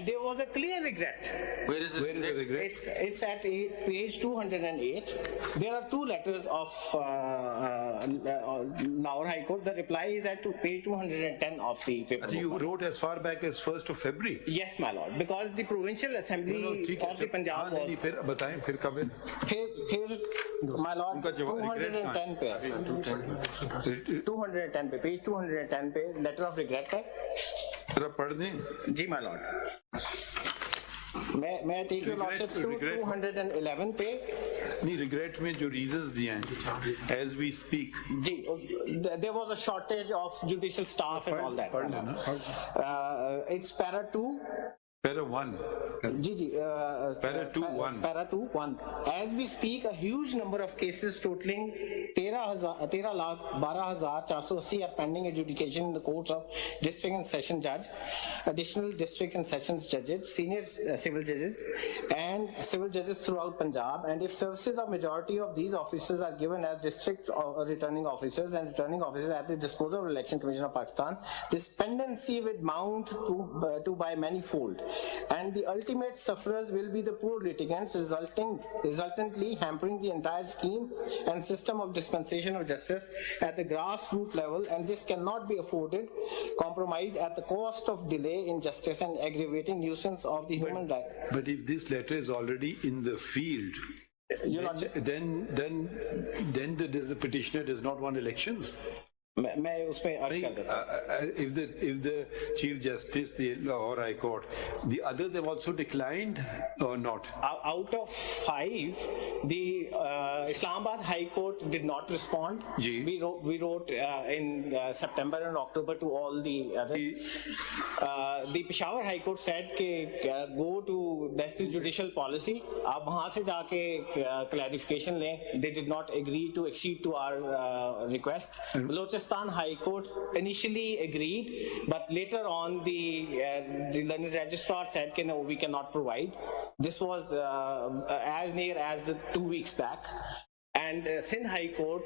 And there was a clear regret. Where is it? Where is the regret? It's at page 208. There are two letters of Lahore High Court. The reply is at page 210 of the paper. So you wrote as far back as 1st of February. Yes, my lord. Because the Provincial Assembly of the Punjab was. फिर बताएं फिर कब है? My lord, उनका जवाब 210 पे, 210 पे, page 210 पे letter of regret है. जरा पढ़ दें. जी my lord. मैं take your lordship to 211 पे. नहीं, regret में जो reasons दिए हैं, as we speak. Ji, there was a shortage of judicial staff and all that. पढ़ लेना. It's para 2. Para 1. Ji, Para 2-1. Para 2-1. As we speak, a huge number of cases totaling 13,12,480 are pending adjudication in the courts of district and session judge, additional district and sessions judges, senior civil judges, and civil judges throughout Punjab. And if services of majority of these officers are given as district returning officers and returning officers at the disposal of Election Commission of Pakistan, this pendency will mount to by manifold. And the ultimate sufferers will be the poor litigants, resultantly hampering the entire scheme and system of dispensation of justice at the grassroots level, and this cannot be afforded compromise at the cost of delay in justice and aggravating nuisance of the human right. But if this letter is already in the field, then the petitioner does not want elections. मैं उसमें अर्ज कर देता हूं. If the Chief Justice, the Lahore High Court, the others have also declined or not? Out of 5, the Islamabad High Court did not respond. Ji. We wrote in September and October to all the others. The Peshawar High Court said कि go to that's the judicial policy. आप वहाँ से जाके clarification लें. They did not agree to accede to our request. Balochistan High Court initially agreed, but later on the learned registrar said that no, we cannot provide. This was as near as the 2 weeks back. And Sindh High Court,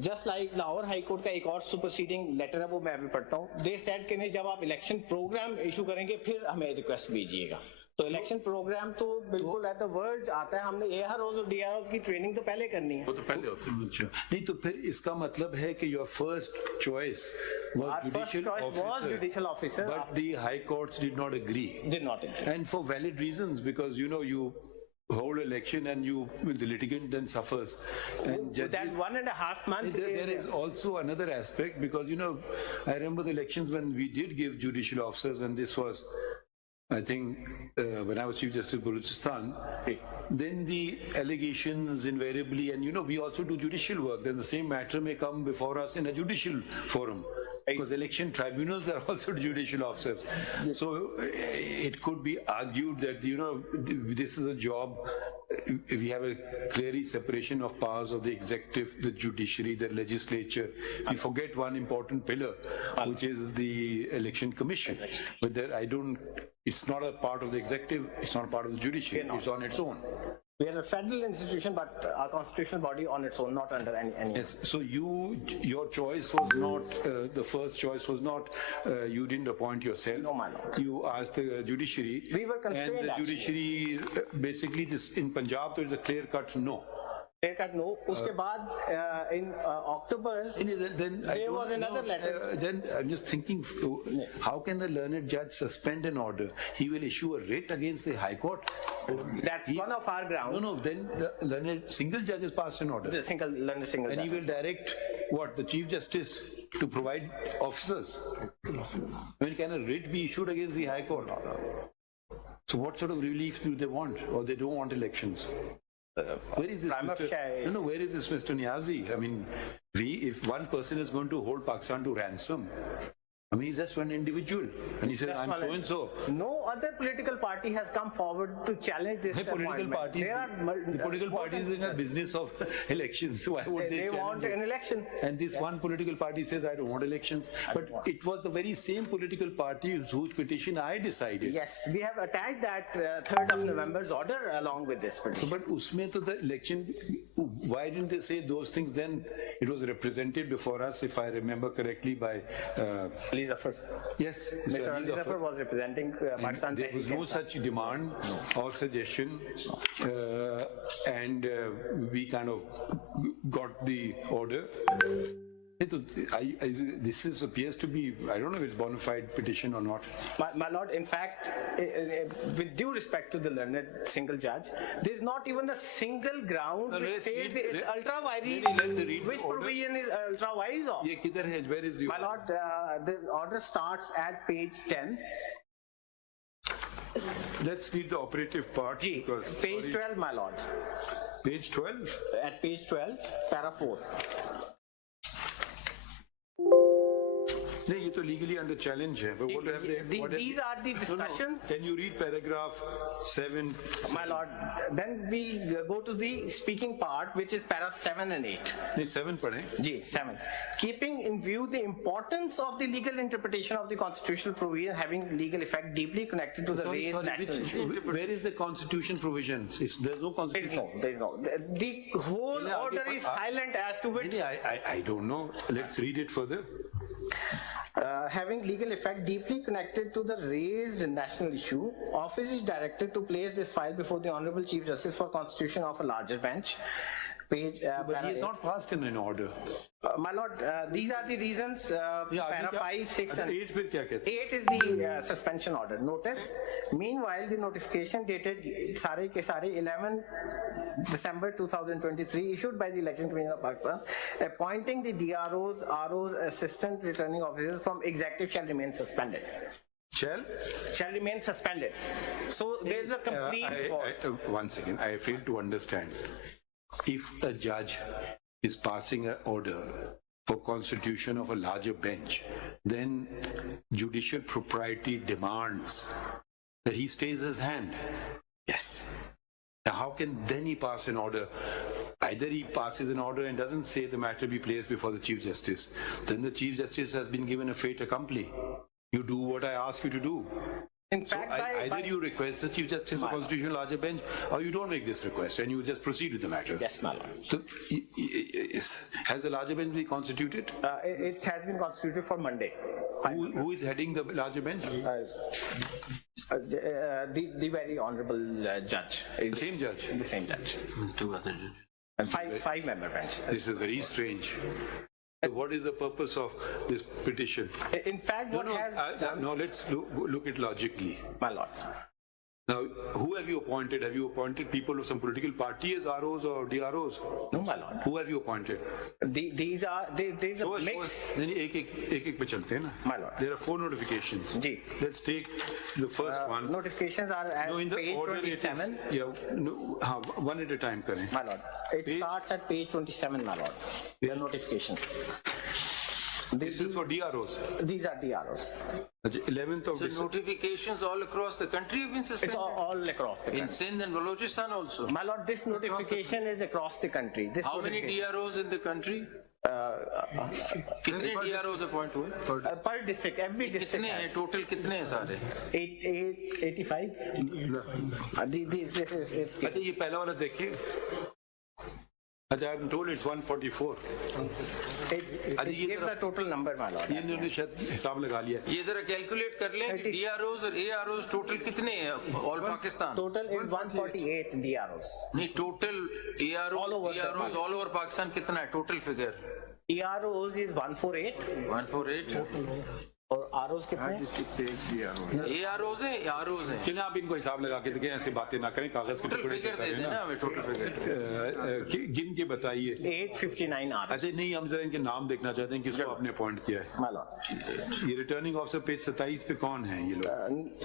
just like Lahore High Court का एक और superseding letter है वो मैं अभी पढ़ता हूँ. They said कि नहीं, जब आप election program issue करेंगे फिर हमें request भेजिएगा. तो इलेक्शन प्रोग्राम तो बिल्कुल एट द वर्ड्स आता है. हमने एआरओज और डीआरओज की ट्रेनिंग तो पहले करनी है. वो तो पहले होती है. नहीं तो फिर इसका मतलब है कि your first choice was judicial officer, but the high courts did not agree, and for valid reasons, because you hold election and the litigant then suffers. And judges, that 1.5 months. There is also another aspect, because I remember the elections when we did give judicial officers, and this was, I think, when I was Chief Justice of Balochistan, then the allegations invariably, and we also do judicial work, then the same matter may come before us in a judicial forum, because election tribunals are also judicial officers. Yes. So it could be argued that, this is a job, we have a clearly separation of powers of the executive, the judiciary, the legislature. We forget one important pillar, which is the election commission. But it's not a part of the executive, it's not a part of the judiciary, it's on its own. We are a federal institution, but our constitutional body on its own, not under any. Yes. So your choice was not, the first choice was not, you didn't appoint yourself. No, my lord. You asked the judiciary. We were constrained. And the judiciary, basically, in Punjab, there is a clear-cut no. No. उसके बाद in October there was another letter. Then I'm just thinking, how can the learned judge suspend an order? He will issue a writ against the High Court. That's one of our grounds. No. Then the learned single judge has passed an order. The single and judge. He will direct the Chief Justice to provide officers. When can a writ be issued against the High Court? So what sort of relief do they want? Or they don't want elections? Where is this, where is this, Mr. Niazi? I mean, if one person is going to hold Pakistan to ransom, I mean, he's just one individual, and he says, I'm so and so. No other political party has come forward to challenge this. The political parties are in the business of elections, so why would they want an election? And this one political party says, I don't want elections. But it was the very same political party whose petition I decided. Yes, we have attached that 3rd of November's order along with this petition. But usme to the election, why didn't they say those things then It was represented before us, if I remember correctly, by Ali Zafar. yes, Mr. Ali Ali Zafar. Zafar was representing Pakistan. There was no such demand or suggestion, and we kind of got the order. This appears to be, I don't know if it's bona fide petition or not. My lord, in fact, with due respect to the learned single judge, there's not even a single ground which says it's ultra vires, which provision is ultra vires of. Ye kidhar hai? Where is the My lord, the order starts at page 10. Let's read the operative part. Because, Page 12, my lord. Page 12? At page 12, para 4. No, ये तो legally under challenge है. But what have they? These are the discussions. Can you read paragraph 7? My lord, then we go to the speaking part, which is para 7 and 8. नहीं 7 पढ़ें. G, 7. Keeping in view the importance of the legal interpretation of the constitutional provision having legal effect deeply connected to the raised national issue. Where is the constitution provision? There's no constitution. There's no. The whole order is silent as to which. I don't know. Let's read it further. Having legal effect deeply connected to the raised national issue, office is directed to place this file before the Honorable Chief Justice for constitution of a larger bench. Page, But he is not passed in an order. My lord, these are the reasons, para 5, 6 and 8 फिर क्या कहते हैं? 8 is the suspension order. Notice, meanwhile, the notification dated sare ke sare 11 December 2023 issued by the Election Commission of Pakistan appointing the DROs, ROs, assistant returning officers from executive shall remain suspended. Shall remain suspended. So there is a complete one second, I fail to understand. If a judge is passing an order for constitution of a larger bench, then judicial propriety demands that he stays his hand. Yes. Now, how can then he pass an order? Either he passes an order and doesn't say the matter be placed before the Chief Justice, then the Chief Justice has been given a fait accompli. You do what I ask you to do. In fact, either you request the Chief Justice of Constitutional Larger Bench, or you don't make this request and you just proceed with the matter. Yes, my lord. So, has the larger bench been constituted? It has been constituted for Monday. Who is heading the larger bench? The very honorable judge. The same judge? The same judge. 2 other judges. And five-member bench. This is very strange. What is the purpose of this petition? In fact, what has done... No, let's look at logically. My lord. Now, who have you appointed? Have you appointed people of some political party as ROs or DROs? No, my lord. Who have you appointed? These are a mix. एक पे चलते हैं ना. My lord. There are 4 notifications. Ji. Let's take the first one. Notifications are at No, in the page order 27. it is. Yeah, no, one at a time करें. My lord. It starts at page 27, my lord. The notification. This is for DROs. These are DROs. 11th of So December. notifications all across the country have been It's suspended? all across the In country. Sindh and Balochistan also? My lord, this notification is across the country. This How many notification- DROs in the country? कितने DROs appoint हुए? Per district, every district कितने हैं? has Total कितने हैं सारे? 85. This is अच्छा ये पहला वाला देखिए. अच्छा I'm told it's 144. it gives the total number, my lord. ये इन्होंने शायद हिसाब लगा लिया. ये जरा कैलकुलेट कर लें कि DROs और AROs टोटल कितने हैं all Pakistan? Total is 148 DROs. नहीं total AROs All over DROs all over Pakistan कितना है टोटल फिगर? EROs is 148 148 और ROs कितने? AROs हैं ROs हैं? चलिए आप इनको हिसाब लगा के देखें, ऐसे बातें ना करें, कागज के टोटल टुकड़े फिगर दे करें देना ना. हमें टोटल फिगर. गिन के बताइए. 859 ROs. अच्छा नहीं, हम जरा इनके नाम देखना चाहते हैं किसको आपने अपॉइंट किया है. My lord. ये रिटर्निंग ऑफिसर पेज 27 पे कौन है ये लोग?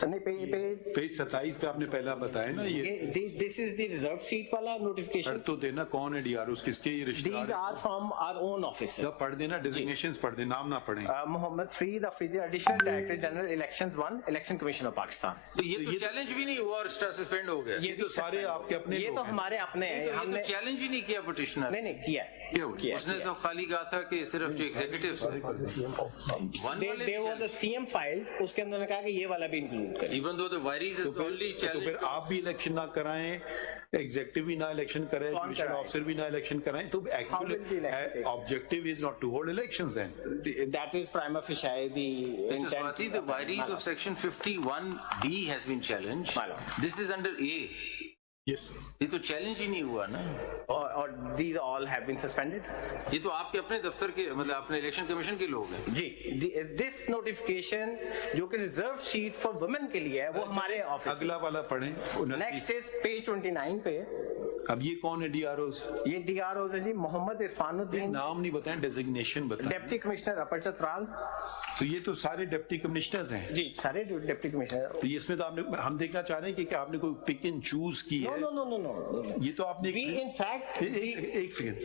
नहीं page पेज 27 पे आपने पहला बताया ना ये. this is the reserved seat वाला पढ़ notification. तो देना कौन है DROs, किसके ये These रिश्तेदार are from our own offices. हैं? पढ़ देना, डेजिग्नेशंस पढ़ दे, नाम ना पढ़ें. Mohammed Freed, additional director general elections 1 election commission of Pakistan. तो ये तो चैलेंज भी नहीं हुआ और सस्पेंड हो गया. ये तो सारे आपके अपने ये लोग तो हैं. हमारे अपने हैं. तो ये हमने तो चैलेंज ही नहीं किया पिटिशनर. नहीं किया है. उसने तो खाली कहा था कि सिर्फ जो executive There was a CM file, उसके अंदर उन्होंने कहा कि ये वाला भी इंक्लूड करें. Even though the वायरीज is only तो फिर चैलेंज आप भी इलेक्शन ना कराएं, एग्जीक्यूटिव भी ना इलेक्शन कराएं, कौन जुडिशियल कराए? ऑफिसर भी ना इलेक्शन कराएं, तो will the actually election take? Objective is not to hold elections then. That is prima facie the Mr. intent. Swati, the worries of section 51B has been challenged. My lord. This is under A. Yes. ये तो challenge ही नहीं हुआ ना. or these all have been suspended. ये तो आपके अपने दफ्तर के मतलब अपने इलेक्शन कमीशन के लोग हैं. जी, this notification जो कि रिजर्व शीट फॉर वुमेन के लिए है वो हमारे ऑफिस. अगला वाला पढ़ें. नेक्स्ट इज पेज 29 पे. अब ये कौन है डीआरओज? ये डीआरओज है जी, मोहम्मद इरफानुद्दीन, नाम नहीं बताएं, डेजिग्नेशन बताएं. डिप्टी कमिश्नर अपर चतराल. तो ये तो सारे डिप्टी कमिश्नर्स हैं. जी, सारे डिप्टी कमिश्नर. तो ये इसमें तो आपने, हम देखना चाह रहे हैं कि आपने कोई पिक एंड चूज की है. No. ये तो आपने We in fact एक सेकंड,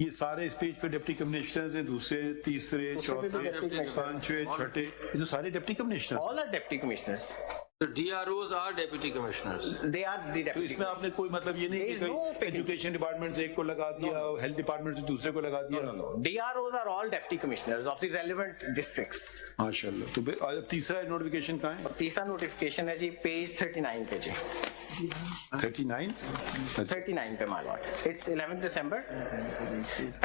ये सारे इस पेज पे डिप्टी कमिश्नर्स हैं, दूसरे, तीसरे, उससे भी चौथे, डिप्टी कमिश्नर. पांचवे, छठे, ये तो सारे deputy commissioners. all are deputy commissioners. The DROs are deputy commissioners. They are the तो deputy. इसमें आपने कोई मतलब ये नहीं There कि is no कोई एजुकेशन डिपार्टमेंट से एक को लगा दिया, हेल्थ डिपार्टमेंट से दूसरे को लगा दिया. No. DROs are all deputy commissioners of the relevant districts. माशाल्लाह. तो फिर अब तीसरा नोटिफिकेशन कहाँ है? तीसरा नोटिफिकेशन है जी पेज 39 पे जी. 39. 39 पे my lord. It's 11th December.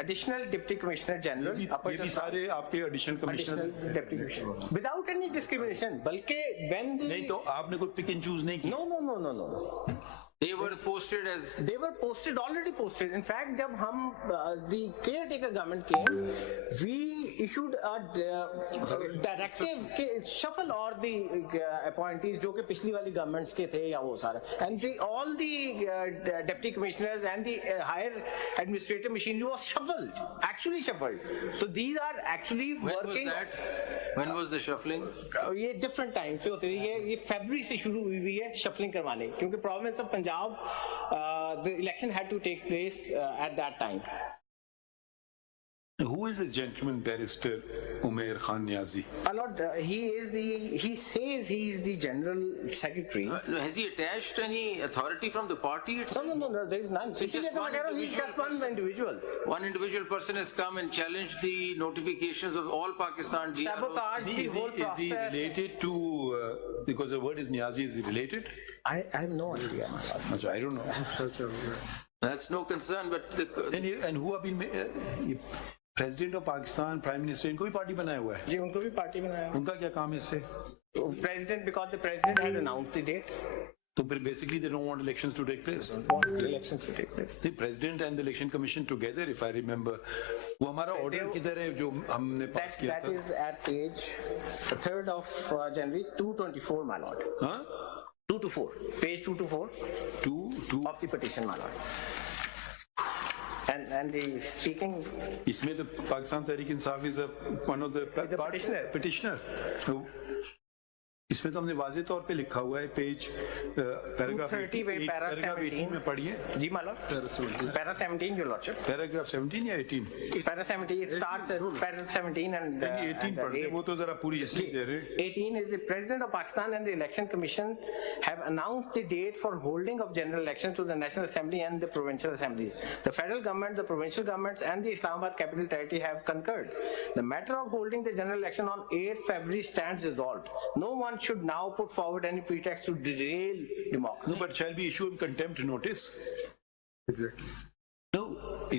Additional Deputy Commissioner General. ये भी सारे आपके additional commissioner. Additional Deputy Commissioner. Without any discrimination. बल्कि when the नहीं तो आपने कोई पिक एंड चूज नहीं की. No. They were posted as They were posted, already posted. In fact, जब हम the caretaker government came, we issued a directive के shuffle or the appointees जो कि पिछली वाली governments के थे या वो सारा, and all the deputy commissioners and the higher administrative machinery was actually shuffled. So these are actually when was working. that? When was the shuffling? ये डिफरेंट टाइम पे होती है. ये फरवरी से शुरू हुई हुई है शफलिंग करवाने, क्योंकि province of Punjab the election had to take place at that time. Who is the gentleman barrister Umair Khan Niazi? My lord, he says he is the general secretary. Has he attached any authority from the party itself? No, there is none. He's just one He's just one individual. One individual person has come and challenged the notifications of all Pakistan DROs. Sabotage the whole Is he process. related to, because the word is Niazi, is he related? I have no idea, my lord. I don't know. That's no concern, but And who have been president of Pakistan, prime minister, इनको भी party बनाया हुआ है. जी, उनको भी party बनाया. उनका क्या काम है इससे? President, because the president had announced the date. तो फिर basically they don't want elections to take place. Want elections to take place. The president and the election commission together, if I remember. वो हमारा order किधर है जो हमने पास किया That था? is at page 3rd of January 224, my lord. हाँ? 2 to 4. Page 2 to 4 2 of the petition, my lord. And the speaking. इसमें तो Pakistan Tehreek Insaf is one of the petitioner. इसमें तो हमने वाजे तौर पे लिखा हुआ है पेज पैराग्राफ 18 में पढ़िए. जी my lord. Para 17, your lordship. Paragraph 17 या 18? Para 17, it starts at para 17 and 18 पढ़ रहे, वो तो जरा पूरी हिस्ट्री दे रहे. 18 is the President of Pakistan and the Election Commission have announced the date for holding of general elections to the National Assembly and the provincial assemblies. The federal government, the provincial governments and the Islamabad Capital Territory have concurred. The matter of holding the general election on 8th February stands resolved. No one should now put forward any pretext to derail democracy. No, but shall we issue a contempt notice? Exactly. No,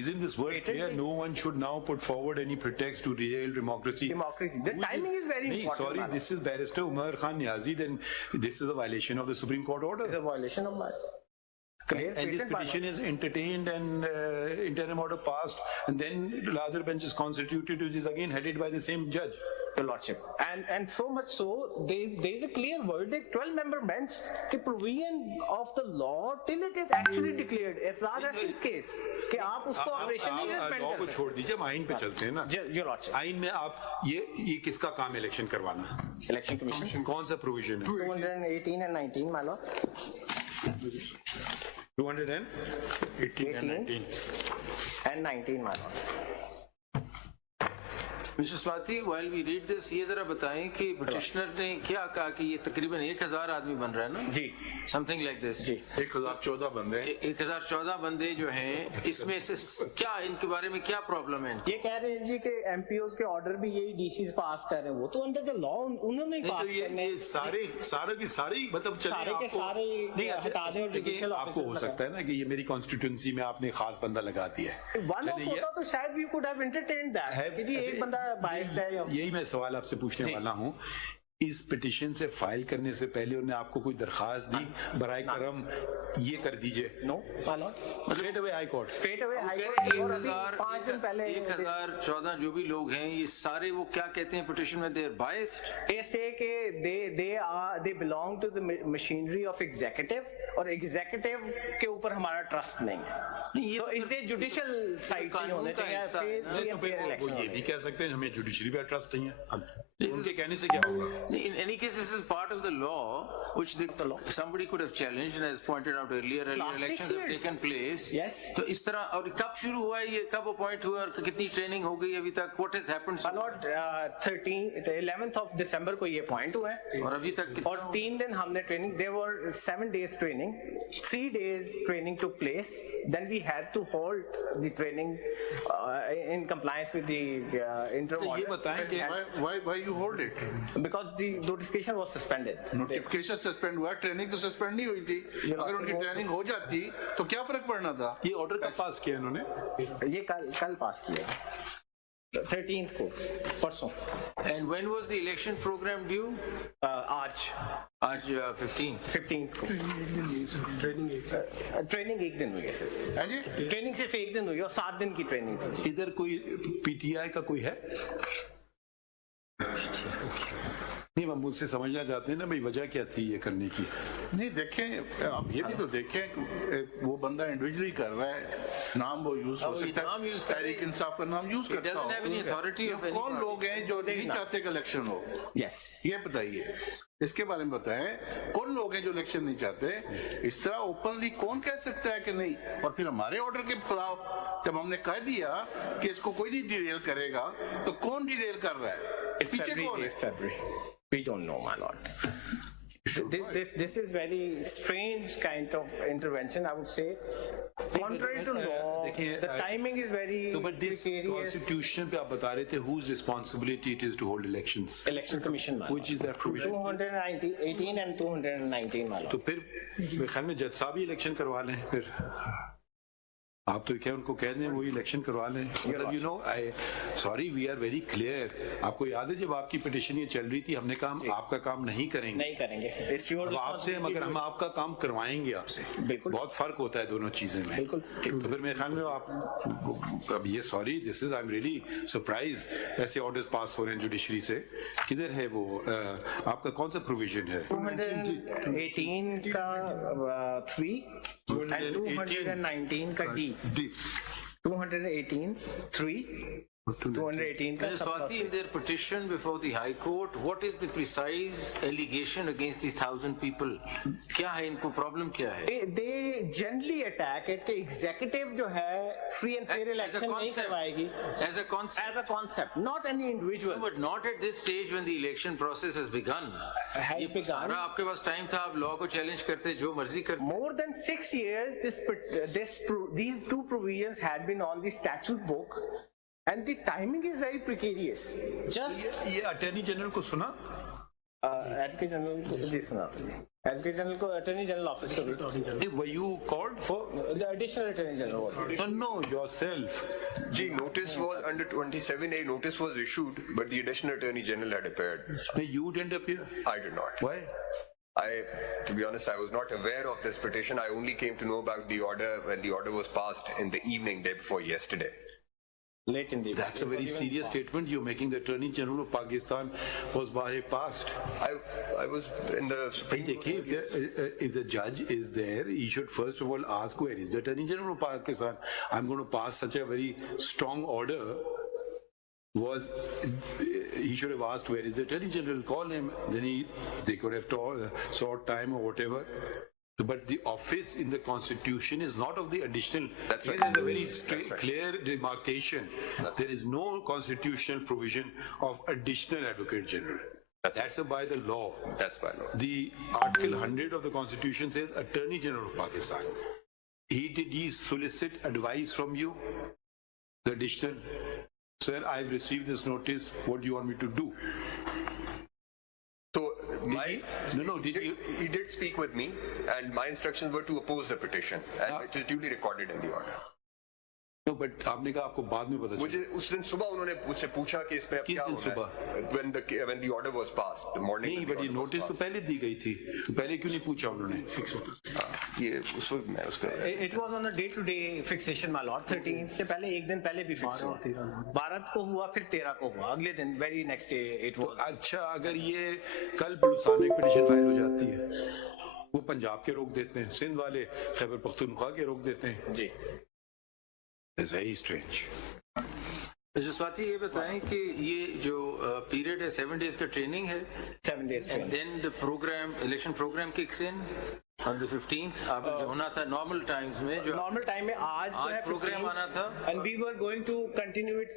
isn't this word clear? No one should now put forward any pretext to derail democracy. Democracy. The timing is very No, important. sorry, this is Barrister Umar Khan Niazi, then this is a violation of the Supreme Court order. It's a violation of my. And this petition is entertained and interim order passed, and then larger bench is constituted, which is again headed by the same judge. The lordship, and so much so, there is a clear verdict, 12-member bench, कि provision of the law till it is actually declared. Ejaz हसीस case कि आप उसको operationally suspend law कर को सकते छोड़ दीजिए, हम आइन पे चलते हैं ना. Your lordship. आइन में आप ये किसका काम है इलेक्शन करवाना? Election Commission. कौन सा प्रोविजन है? 218 and 19, my lord. 218 and 19. And 19, my lord. Mister Swati, while we read this, ये जरा बताएं कि पिटिशनर ने क्या कहा कि ये तकरीबन 1000 आदमी बन रहा है ना? जी, समथिंग लाइक दिस। जी, 1014 बंदे 1014 बंदे जो हैं, इसमें से क्या इनके बारे में क्या प्रॉब्लम है? ये कह रहे हैं जी कि एमपीओज के ऑर्डर भी यही डीसीज पास कर रहे हैं, वो तो अंडर द लॉ उन्होंने नहीं, पास तो करने ये सारे के सारे मतलब चलिए सारे के आपको- सारे नहीं, अच्छा, हटा दें और देखिए, judicial आपको officers हो लगाएं। सकता है ना कि ये मेरी कॉन्स्टिट्यूंसी में आपने खास बंदा लगा दिया है। वन ऑफ चलिए, होता तो शायद we could have entertained that कि जी एक बंदा बायस्ड है या यही मैं सवाल आपसे पूछने वाला हूँ। इस पिटिशन से फाइल करने से पहले उन्होंने आपको कोई दरखास्त दी बराए करम ये कर दीजिए? No, why not? Straight away high court. Straight away high कह कोर्ट रहे और अभी 5 दिन पहले 1014 जो भी लोग हैं, ये सारे वो क्या कहते हैं पिटिशन में? They're biased. they say के they belong to the machinery of executive और executive के ऊपर हमारा ट्रस्ट नहीं है, ये तो इसलिए जुडिशियल साइड से होने चाहिए हिस्सा है ना। free तो and फिर fair वो election ये भी होने कह सकते हैं हमें जुडिशरी पे ट्रस्ट नहीं है। अब उनके कहने से क्या होगा? In any case, this is part of the law, which somebody could have challenged, and as pointed out earlier Last 6 elections have years. taken place. Yes. तो इस तरह, और कब शुरू हुआ है ये, कब अपॉइंट हुआ और कितनी ट्रेनिंग हो गई अभी तक? What has happened? so far? Not 11th of December को ये पॉइंट हुआ है और अभी तक कितना और 3 दिन हमने training, there were 7 days training, 3 days training took place, then we had to halt the training in compliance with the interim तो ये order बताएं कि why you hold it? because the notification was suspended. Notification suspend हुआ, training तो suspend नहीं हुई थी। अगर उनकी ट्रेनिंग हो जाती तो क्या फर्क पड़ना था? ये ऑर्डर कब पास किया इन्होंने? ये कल पास किया 13th को, परसों। And when was the election program due? आज 15th को ट्रेनिंग एक दिन हुई है सर, है जी? ट्रेनिंग सिर्फ एक दिन हुई और 7 दिन की ट्रेनिंग थी। इधर कोई पीटीआई का कोई है? नहीं, हम मुझसे समझना चाहते हैं ना भाई वजह क्या थी ये करने की। नहीं देखें, आप ये भी तो देखें वो बंदा इंडिविजुअली कर रहा है, नाम वो यूज हो वो सकता नाम है, use करे। तहरीक इंसाफ का नाम यूज करता doesn't have any authority ये of any कौन party. लोग हैं जो नहीं चाहते कि इलेक्शन हो? यस, ये बताइए, इसके बारे में बताएं। कौन लोग हैं जो इलेक्शन नहीं चाहते? इस तरह ओपनली कौन कह सकता है कि नहीं? और फिर हमारे ऑर्डर के खिलाफ जब हमने कह दिया कि इसको कोई नहीं डिटेल करेगा, तो कौन डिटेल कर रहा है? it's पीछे कौन है? February. We don't know, my lord. This is very strange kind of intervention, I would say. Contrary to law, देखिए, the timing is very तो but this precarious. constitution पे आप बता रहे थे whose responsibility it is to hold elections, Election Commission, my which is that provision? 218 and 219, my lord. तो फिर मेरे ख्याल में जज साहब ही इलेक्शन करवा लें फिर। आप तो क्या उनको कह दें वही इलेक्शन करवा लें? मतलब you know I sorry we are very clear. आपको याद है जब आपकी पिटिशन ये चल रही थी हमने कहा हम आपका काम नहीं करेंगे, नहीं करेंगे। It's your अब आपसे मगर हम आपका काम करवाएंगे आपसे। बिल्कुल। बहुत फर्क होता है दोनों चीजें में। बिल्कुल। तो फिर मेरे ख्याल में आप अब ये sorry this is I am really surprise ऐसे ऑर्डर्स पास हो रहे हैं जुडिशरी से। किधर है वो आपका कौन सा प्रोविजन है? 218 का 3 and 219 का D. 218 3 218 का Ms. Swati, in their petition before the High Court, what is the precise allegation against the 1,000 people? क्या है इनको प्रॉब्लम क्या है? they generally attack it कि executive जो है free and fair election नहीं करवाएगी As a concept, as a concept, not any individual. but not at this stage when the election process has begun. Has ये begun. सारा आपके पास time था, आप लॉ को चैलेंज करते जो मर्जी करते। More than 6 years, these two provisions had been on the statute book, and the timing is very precarious. Just ये अटॉर्नी जनरल को सुना? एडवोकेट जनरल को जी सुना, एडवोकेट जनरल को, अटॉर्नी जनरल ऑफिस को भी, Were you called for? the additional attorney general was. No, yourself. Gee, notice was under 27A, notice was issued, but the additional attorney general had appeared. No, you didn't appear. I did not. Why? To be honest, I was not aware of this petition. I only came to know about the order when the order was passed in the evening day before yesterday. Late in the evening. That's a very serious statement you're making. The Attorney General of Pakistan was bypassed. I was in the Supreme Court. If the judge is there, he should first of all ask where is the Attorney General of Pakistan. I'm going to pass such a very strong order. He should have asked where is the Attorney General, call him, then they could have sought time or whatever. But the office in the constitution is not of the additional. That's right. There's a very That's right. clear demarcation. There is no constitutional provision of additional advocate general. That's by the law. That's by law. The Article 100 of the constitution says Attorney General of Pakistan. Did he solicit advice from you? The additional, sir, I've received this notice. What do you want me to do? So He did speak with me, and my instructions were to oppose the petition, and it is duly recorded in the order. No, but आपने कहा आपको बाद में पता चला. मुझे उस दिन सुबह उन्होंने मुझसे पूछा कि इसमें अब किस क्या दिन होना है? When the order was passed, the morning. नहीं, when but the ये order was नोटिस तो passed. पहले दी गई थी. तो पहले क्यों नहीं पूछा उन्होंने? ये उस वक्त मैं उसका It was on a day-to-day fixation, my lord. 13 से पहले एक दिन पहले भी फिक्स हुआ. 12 को हुआ, फिर 13 को हुआ. अगले दिन, very next day it was. अच्छा, अगर ये कल बलूचिस्तान में पिटीशन फाइल हो जाती है, वो पंजाब के रोक देते हैं, सिंध वाले खैबर पख्तूनख्वा के रोक देते हैं. जी. It's very strange. जसवाती ये बताएं कि ये जो पीरियड है 7 days का ट्रेनिंग है 7 days. and then the program election program kicks in on the 15th आप जो होना था normal times में जो Normal time में आज जो है program 15, आना था and we were going to continue it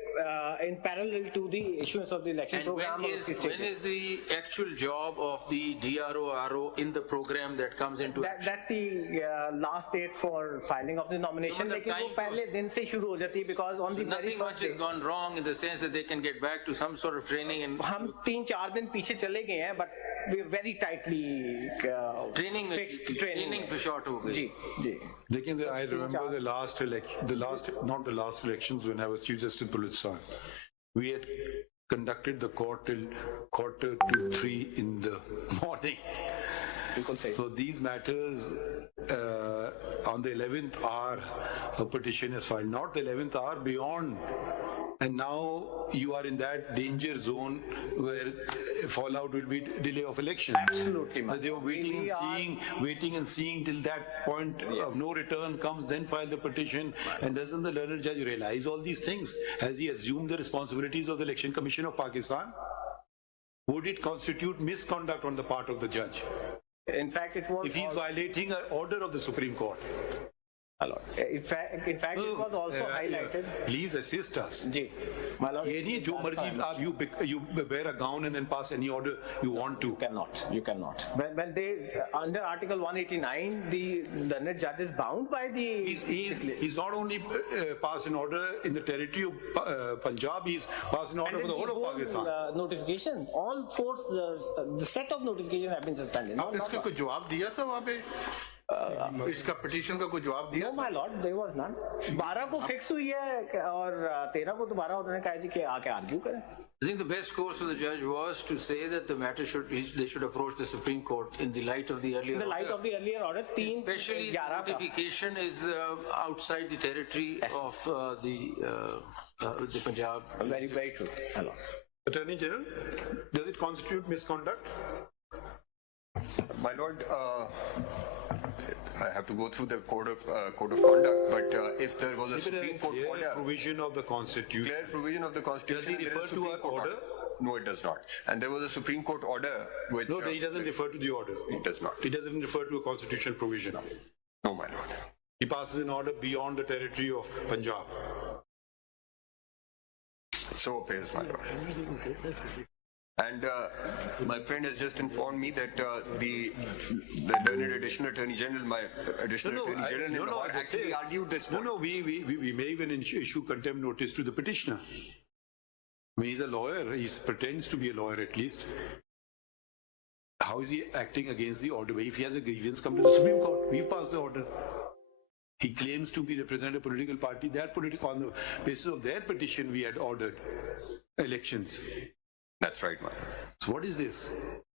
in parallel to the issuance of the election and program. when is the actual job of the DRO RO in the program that comes into action? That's the last date for filing of the nomination. So, लेकिन वो time पहले दिन से शुरू हो जाती है because on the very Nothing first much day. has gone wrong in the sense that they can get back to some sort of training and हम 3-4 दिन पीछे चले गए हैं, but we are very tightly training fixed training. पे short हो गई. जी जी. लेकिन I remember not the last elections when I was Chief Justice of Balochistan. We had conducted the court till 2:45 in the morning. So these matters on the 11th hour a petition is filed, not the 11th hour, beyond. And now you are in that danger zone where fallout will be delay of elections. Absolutely, ma'am. They were waiting and seeing till that point of no return comes, then file the petition. And doesn't the learned judge realize all these things? Has he assumed the responsibilities of the Election Commission of Pakistan? Would it constitute misconduct on the part of the judge In fact, it was. if he's violating an order of the Supreme Court? In fact, it was also highlighted. Please assist us. Ji, my lord. ये नहीं जो मर्जी you wear a gown and then pass any order you want to. You cannot. When they under Article 189, the learned judge is bound by the. He's not only passed an order in the territory of Punjab, he's passed an order for the whole of Pakistan. Notification, all four, the set of notifications have been suspended. No, आपने इसका कोई जवाब दिया था वहाँ पे? इसका petition का कोई जवाब दिया? No, my lord, there was none. 12 को फिक्स हुई है और 13 को दोबारा उन्होंने कहा जी कि आके आर्ग्यू करें. I think the best course for the judge was to say that the matter they should approach the Supreme Court in the light of the earlier In the light of the earlier order, especially the notification is outside the territory of the Punjab. Very, very true. Hello. Attorney General, does it constitute misconduct? My lord, I have to go through the code of conduct, but if there was a Supreme Court Clear order, provision of the Constitution. clear provision of the Constitution, Does he there is a refer to Supreme our Court order? No, it does not. And there was a Supreme Court order which. No, he doesn't refer to the order. It does not. He doesn't refer to a constitutional provision. No, my lord. He passes an order beyond the territory of Punjab. So appears, my lord. And my friend has just informed me that the learned additional Attorney General, my additional Attorney General in Lahore, actually argued this point. No, we may even issue contempt notice to the petitioner. I mean, he's a lawyer. He pretends to be a lawyer at least. How is he acting against the order? If he has a grievance, come to the Supreme Court. We pass the order. He claims to be representing a political party. On the basis of their petition, we had ordered elections. That's right, man. So what is this?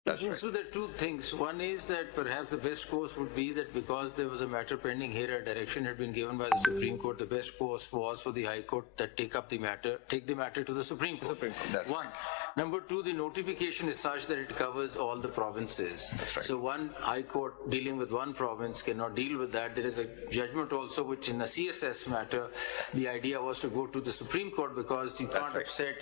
That's right. So there are two things. One is that perhaps the best course would be that because there was a matter pending here, a direction had been given by the Supreme Court. The best course was for the High Court that take the matter to the Supreme Court. That's one. Number two, the notification is such that it covers all the provinces. right. So one high court dealing with one province cannot deal with that. There is a judgment also which in a CSS matter, the idea was to go to the Supreme Court because you can't right. upset,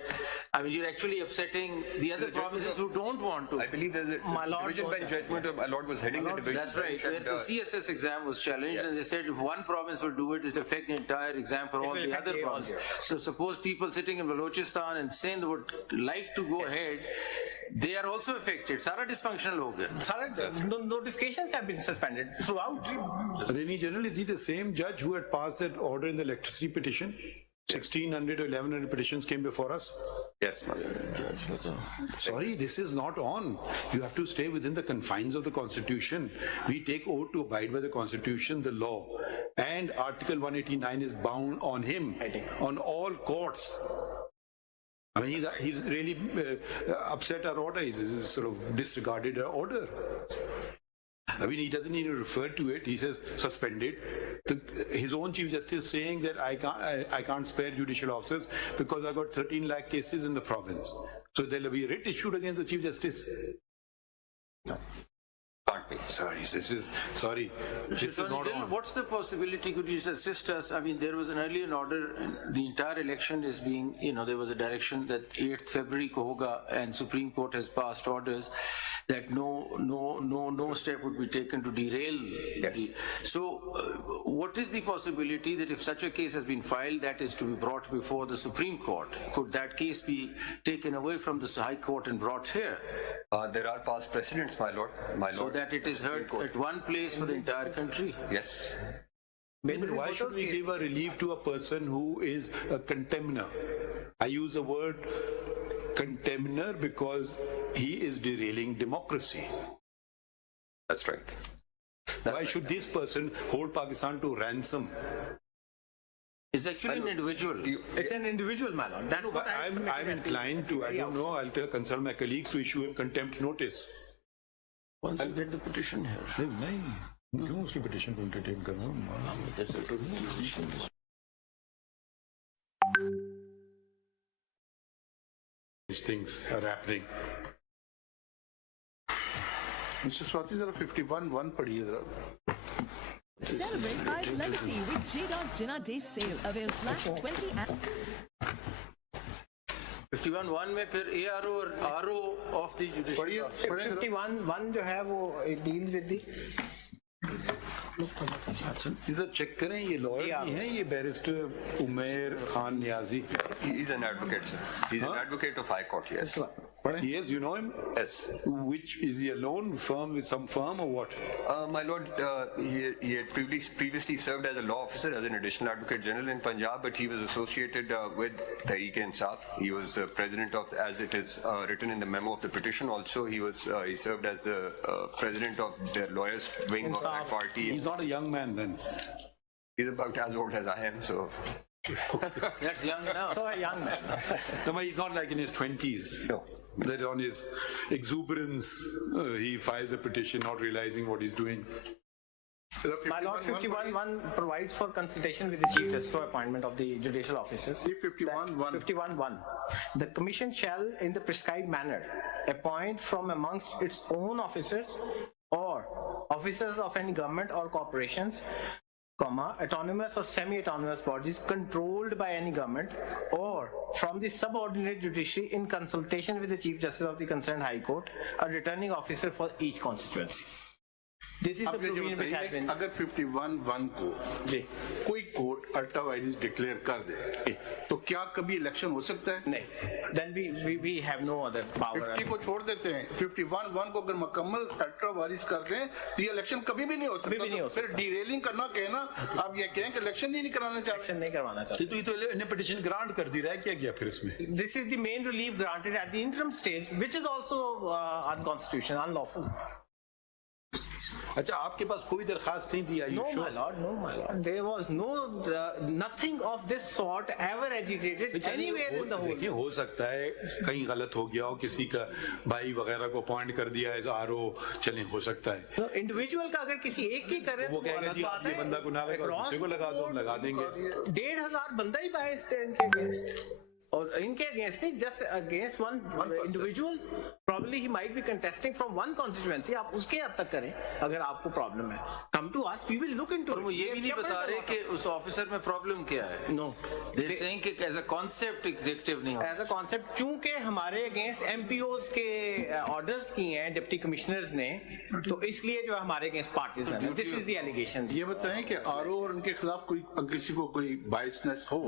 I mean, you're actually upsetting the other provinces who don't want to. I believe there's a My lord division was- bench judgment of my lord was heading the division That's right. bench. Where and, the CSS exam was challenged, and they said if one province will do it, it will affect the entire exam for all will the affect other all provinces. the- So suppose people sitting in Balochistan and Sindh would like to go ahead, they are also affected. Sara dysfunctional ho gaya. Sir, notifications have been suspended throughout. Attorney General, is he the same judge who had passed that order in the electricity petition? 1,600 or 1,100 petitions came before us. Yes, my lord. Sorry, this is not on. You have to stay within the confines of the Constitution. We take oath to abide by the Constitution, the law, and Article 189 is bound on him, on all courts. I mean, he's really upset our order. He's sort of disregarded our order. I mean, he doesn't even refer to it. He says suspended. His own Chief Justice saying that I can't spare judicial officers because I got 13 lakh cases in the province. So there'll be a writ issued against the Chief Justice. Can't be. Sorry, this is not Then on. what's the possibility? Could you just assist us? I mean, there was an earlier order. The entire election is being, there was a direction that 8th February ko hoga, and Supreme Court has passed orders that no step would be taken to derail. Yes. So, what is the possibility that if such a case has been filed, that is to be brought before the Supreme Court? Could that case be taken away from the High Court and brought here, There are past precedents, my lord. so that it is heard at one place for the entire country? Yes. Why should we give a relief to a person who is a contemner? I use the word contemner because he is derailing democracy. That's right. Why should this person hold Pakistan to ransom? It's actually an individual. It's an individual, my lord. That's what I'm inclined to, I don't know, I'll consult my colleagues to issue him contempt notice. Once you get the petition here. क्यों उसकी petition को entertain करना? These things are happening. Mr. Swati, जरा 51-1 पढ़िए जरा. Celebrate Hide's legacy with J. Jinnah Day sale. Avail flat 20 and 51-1 में फिर ARO और RO of the judicial. पढ़िए 51 जो है वो it deals with the इधर चेक करें ये लॉयर नहीं है ये barrister Umer Khan Niazi. He's an advocate, sir. He's an advocate of High Court, yes. Yes, you know him? Yes. Which is he alone firm with some firm or what? My lord, he had previously served as a law officer, as an additional advocate general in Punjab, but he was associated with Tehreek-e-Insaf. He was president of, as it is written in the memo of the petition also, he served as the president of the lawyers wing of that party. He's not a young man then. He's about as old as I am, so. That's young enough. so a young man. Somebody he's not like in his 20s. No. That on his exuberance, he files a petition not realizing what he's doing. My lord, 51-1 provides for consultation with the Chief Justice for appointment of the judicial officers. 51-1. 51-1. The Commission shall, in the prescribed manner, appoint from amongst its own officers or officers of any government or corporations, autonomous or semi-autonomous bodies controlled by any government, or from the subordinate judiciary in consultation with the Chief Justice of the concerned High Court, a returning officer for each constituency. This is the अब ये provision which has बताइए been. अगर 51-1 को जी कोई court ultra vires declare कर दे तो क्या कभी इलेक्शन हो सकता है? नहीं. Then we have no other power. 50 को छोड़ देते हैं. 51-1 को अगर मुकम्मल अल्ट्रा वायरस कर दें तो ये इलेक्शन कभी भी नहीं हो सकता. कभी भी नहीं हो तो फिर डिरेलिंग करना कहना आप ये कहें कि इलेक्शन ही नहीं कराना चाह रहे. Election नहीं करवाना चाहते. तो ये तो इन्हें petition grant कर दी रहा है क्या किया फिर इसमें? This is the main relief granted at the interim stage, which is also unconstitutional, unlawful. अच्छा आपके पास कोई दरखास्त नहीं दी? No, my lord, no, my lord. There was nothing of this sort ever agitated anywhere in the whole. देखिए हो सकता है कहीं गलत हो गया हो, किसी का भाई वगैरह को अपॉइंट कर दिया एज आरओ, चलें हो सकता है. No, individual का अगर किसी एक की करे वो कहेगा जी आप ये बंदा को ना लगा दूसरे को लगा दो, हम लगा देंगे. 1,500 बंदा ही biased है इनके against. Or इनके against नहीं, just against one individual. Probably he might be contesting from one constituency. आप उसके हद तक करें अगर आपको problem है. Come to us, we will look into और वो it. ये भी नहीं बता रहे कि उस ऑफिसर में प्रॉब्लम क्या है. No. They're saying कि as a concept executive नहीं होता. As a concept, चूंकि हमारे against MPOs के orders किए हैं डिप्टी कमिश्नर्स ने, तो इसलिए जो है हमारे against partisan है. This is the allegation. ये बताएं कि आरओ और उनके खिलाफ कोई किसी को कोई बायसनेस हो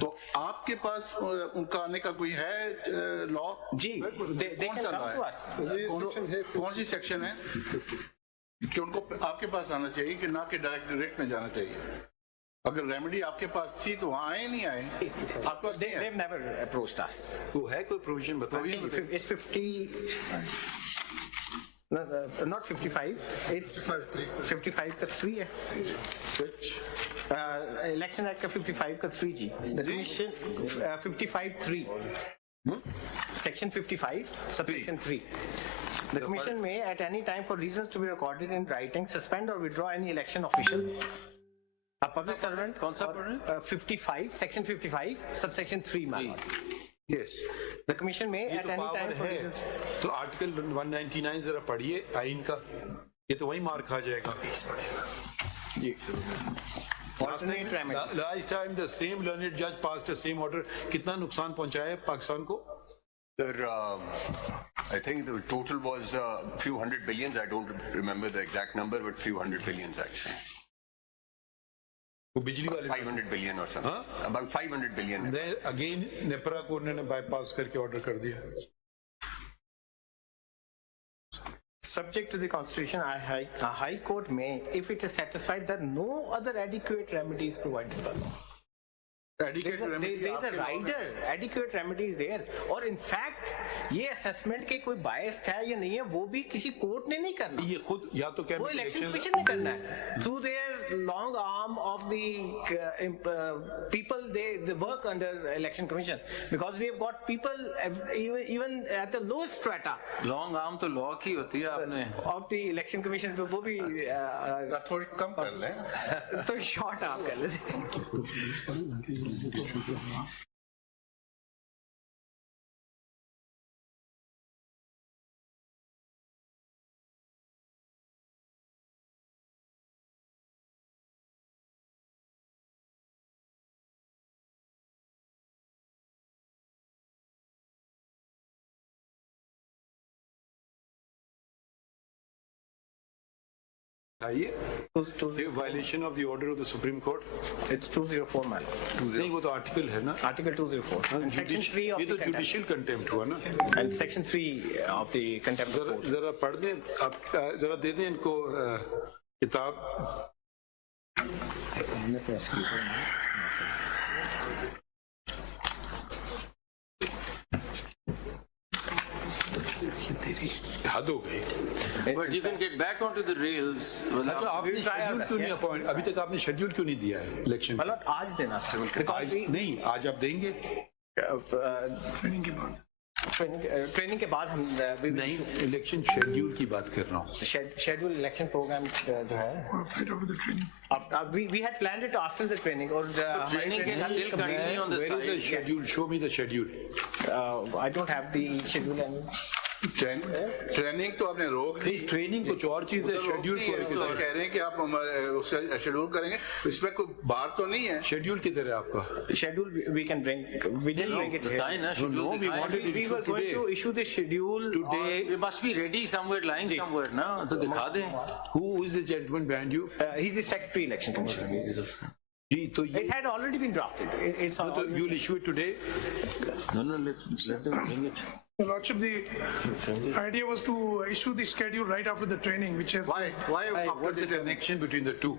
तो आपके पास उनका आने का कोई है लॉ? जी, they कौन can सा come law to है? us. कौन सी सेक्शन है कि उनको आपके पास आना चाहिए कि ना कि डायरेक्ट में जाना चाहिए? अगर रेमेडी आपके पास थी तो वहाँ आए नहीं आए? आपके पास नहीं है? They've never approached us. वो है कोई प्रोविजन बताइए. It's 50. No, not 55. It's 55 का 3 है. Election Act का 55 का 3 जी. The Commission 55(3). Section 55, subsection 3. The Commission may, at any time, for reasons to be recorded in writing, suspend or withdraw any election official. A public servant. कौन सा पढ़ रहे हैं? 55, section 55, subsection 3 में. Yes. The Commission may, ये at तो any time, power for है. reasons. तो आर्टिकल 199 जरा पढ़िए आइन का. ये तो वही मार खा जाएगा. Alternate remedy. Last time the same learned judge passed the same order. कितना नुकसान पहुंचाया है पाकिस्तान को? Sir, I think the total was few hundred billions. I don't remember the exact number, but few hundred billions actually. वो बिजली वाले 500 billion or something. About 500 billion. Then again NEPRA को उन्होंने bypass करके order कर दिया. Subject to the Constitution, a High Court may, if it is satisfied that no other adequate remedy is provided by law. Adequate remedy There's a आपके law में- rider, adequate remedy is there. और in fact, ये assessment के कोई biased है या नहीं है, वो भी किसी कोर्ट ने नहीं करना. ये खुद या तो वो कैबिनेट इलेक्शन इलेक्शन कमीशन ने करना है. Through their long arm of the people, they work under election commission because we have got people even at the lowest strata long arm तो लॉ की होती है आपने. of the election commission पे वो भी थोड़ी कम कर लें. तो short आप कर लेते. आइए. Violation of the order of the Supreme Court. It's 204 man. नहीं वो तो आर्टिकल है ना. Article 204 and section 3 of ये the तो contempt. जुडिशियल कंटेम्प्ट हुआ ना. And section 3 of the contempt of court. जरा पढ़ दें आप, जरा दे दें इनको किताब. हद हो गई. But you can get back onto the rails. अच्छा आपने शेड्यूल क्यों नहीं अपॉइंट, अभी तक आपने शेड्यूल क्यों नहीं दिया है इलेक्शन? Well, not आज देना सिविल आज नहीं, आज आप देंगे. ट्रेनिंग के बाद हम नहीं, इलेक्शन शेड्यूल की बात कर रहा हूँ. शेड्यूल इलेक्शन प्रोग्राम जो है अब we had planned it after the training और Training can still continue on the Where is the side. schedule? Show me the schedule. I don't have the schedule and training तो आपने रोक दी. Training कुछ और चीज है, शेड्यूल को तो कह रहे हैं कि आप उसका शेड्यूल करेंगे. इसमें कोई बात तो नहीं है. शेड्यूल किधर है आपका? schedule we can bring, we didn't bring it here. बताएं ना, No, schedule we दिखाएं. wanted it We were going to issue the schedule Today. It must be ready somewhere, lying somewhere, ना? तो दिखा दें. Who is the gentleman behind you? he's the secretary election commission. जी तो ये It had already been drafted. It's तो all, you'll issue it today. No, let them bring it. Your Lordship, the idea was to issue the schedule right after the training, which has, Why after What's the the connection between the two?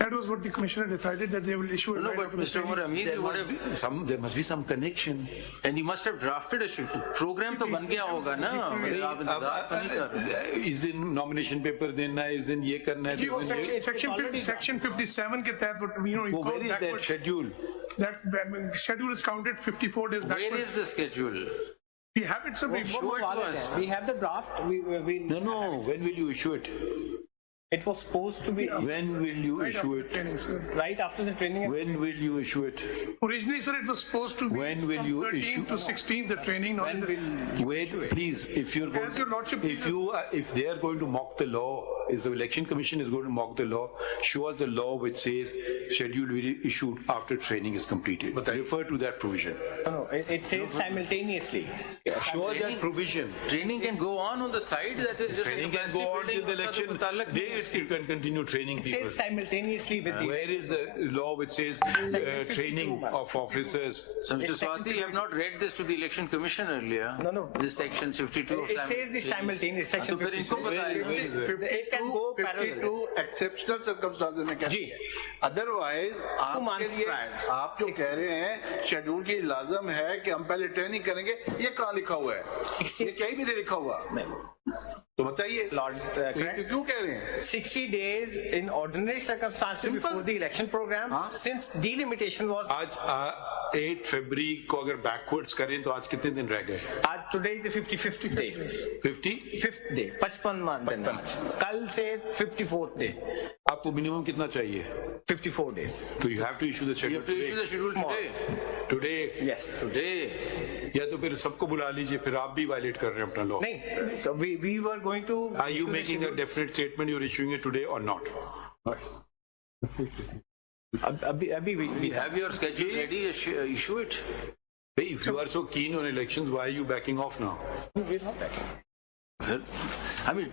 that was what the commissioner decided, that they will issue it No, right but after the Mr. training. Umar Hamid, you would have, There must be some connection. and you must have drafted a schedule. Program तो बन गया होगा ना? मतलब आप इंतजार तो नहीं कर रहे. इस दिन नॉमिनेशन पेपर देना है, इस दिन ये करना है, He तो was इस दिन ये- section 57 के तहत, but, you know, you वो go where is that backwards. schedule? That schedule is counted 54 days Where backwards. is the schedule? We have it, sir. We Show it to us. we have the draft. We No, when will you issue it? It was supposed to be When will you Right issue after it? training, sir. right after the training. When will you issue it? Originally, sir, it was supposed to be When will from you 13 issue- to 16, the training, not in the- Wait, please, if you're going, As your lordship if you, if they are going to mock the law, is the election commission is going to mock the law, show us the law which says schedule will be issued after training is completed. Refer to that provision. No, it says simultaneously. Show us that provision. Training can go on the side, that is just a Training can capacity go on building, till the uska to election mutallak day, nahi hai. it can continue training It people. says simultaneously with the. Where is the law which says training of officers? So Mr. Swati, you have not read this to the election commission earlier? No. This section 52 of It says the simultaneous section. तो फिर इनको 52. बताइए। It can go parallel. 52 exceptional circumstances में क्या? जी। Otherwise, आपके months लिए prior. आप जो कह रहे हैं शेड्यूल की लाजम है कि हम पहले ट्रेनिंग करेंगे, ये कहाँ लिखा हुआ है? ये कहीं भी नहीं लिखा हुआ। तो बताइए, Lords, correct. क्यों कह रहे हैं? 60 days in ordinary circumstances Simple. before the election program, हाँ? since delimitation was. आज 8 फरवरी को अगर बैकवर्ड्स करें तो आज कितने दिन रह गए? Today is the 55th day. 50? day, 55 दिन आज. कल से 54th day, आपको मिनिमम कितना चाहिए? 54 days. तो you have to issue the You schedule have to issue the schedule today. today. Yes. Today. या तो फिर सबको बुला लीजिए, फिर आप भी वायलेट कर रहे हैं अपना लॉ. नहीं, so we were going to. Are you making a definite statement you're issuing it today or not? अभी we You have your schedule ready, issue it. Hey, if you are so keen on elections, why are you backing off now? we're not backing. I mean,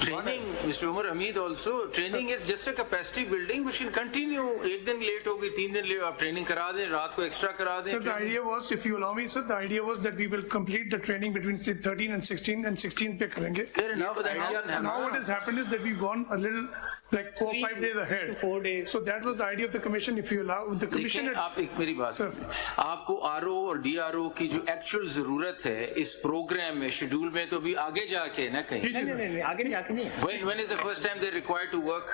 training, Mr. Umar Hamid also, training is just a capacity building which can continue. एक दिन late हो गई, 3 दिन late, आप training करा दें, रात को एक्स्ट्रा करा दें. So the idea was, if you allow me, sir, the idea was that we will complete the training between 13 and 16 and 16 पे करेंगे. Fair enough, but that hasn't happened. Now what has happened is that we've gone a little, like 4 or 5 days ahead. 4 days. So that was the idea of the commission, if you allow, the commission. लेकिन आप एक मेरी बात Sir. सुनिए, आपको RO और DRO की जो एक्चुअल जरूरत है इस प्रोग्राम में, शेड्यूल में, तो अभी आगे जाके ना कहीं. नहीं, आगे जाके नहीं. When is the first time they're required to work?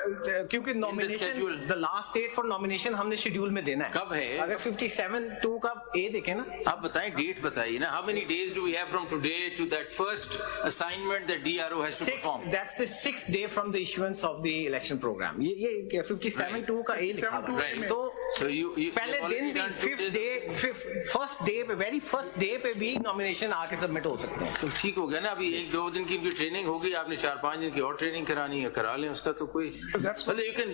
क्योंकि schedule. nomination, the last date for nomination हमने schedule में देना है. कब है? अगर 57(2) का A देखें ना. आप बताएं, डेट बताइए ना. How many days do we have from today to that first assignment that DRO has to perform? That's the 6th day from the issuance of the election program. ये 57(2) का A लिखा हुआ है. Right. तो So you पहले दिन भी 5th day, first day पे, very first day पे भी nomination आके submit हो सकते हैं. तो ठीक हो गया ना. अभी 1-2 दिन की भी ट्रेनिंग होगी, आपने 4-5 दिन की और ट्रेनिंग करानी है, करा लें. उसका तो कोई मतलब you can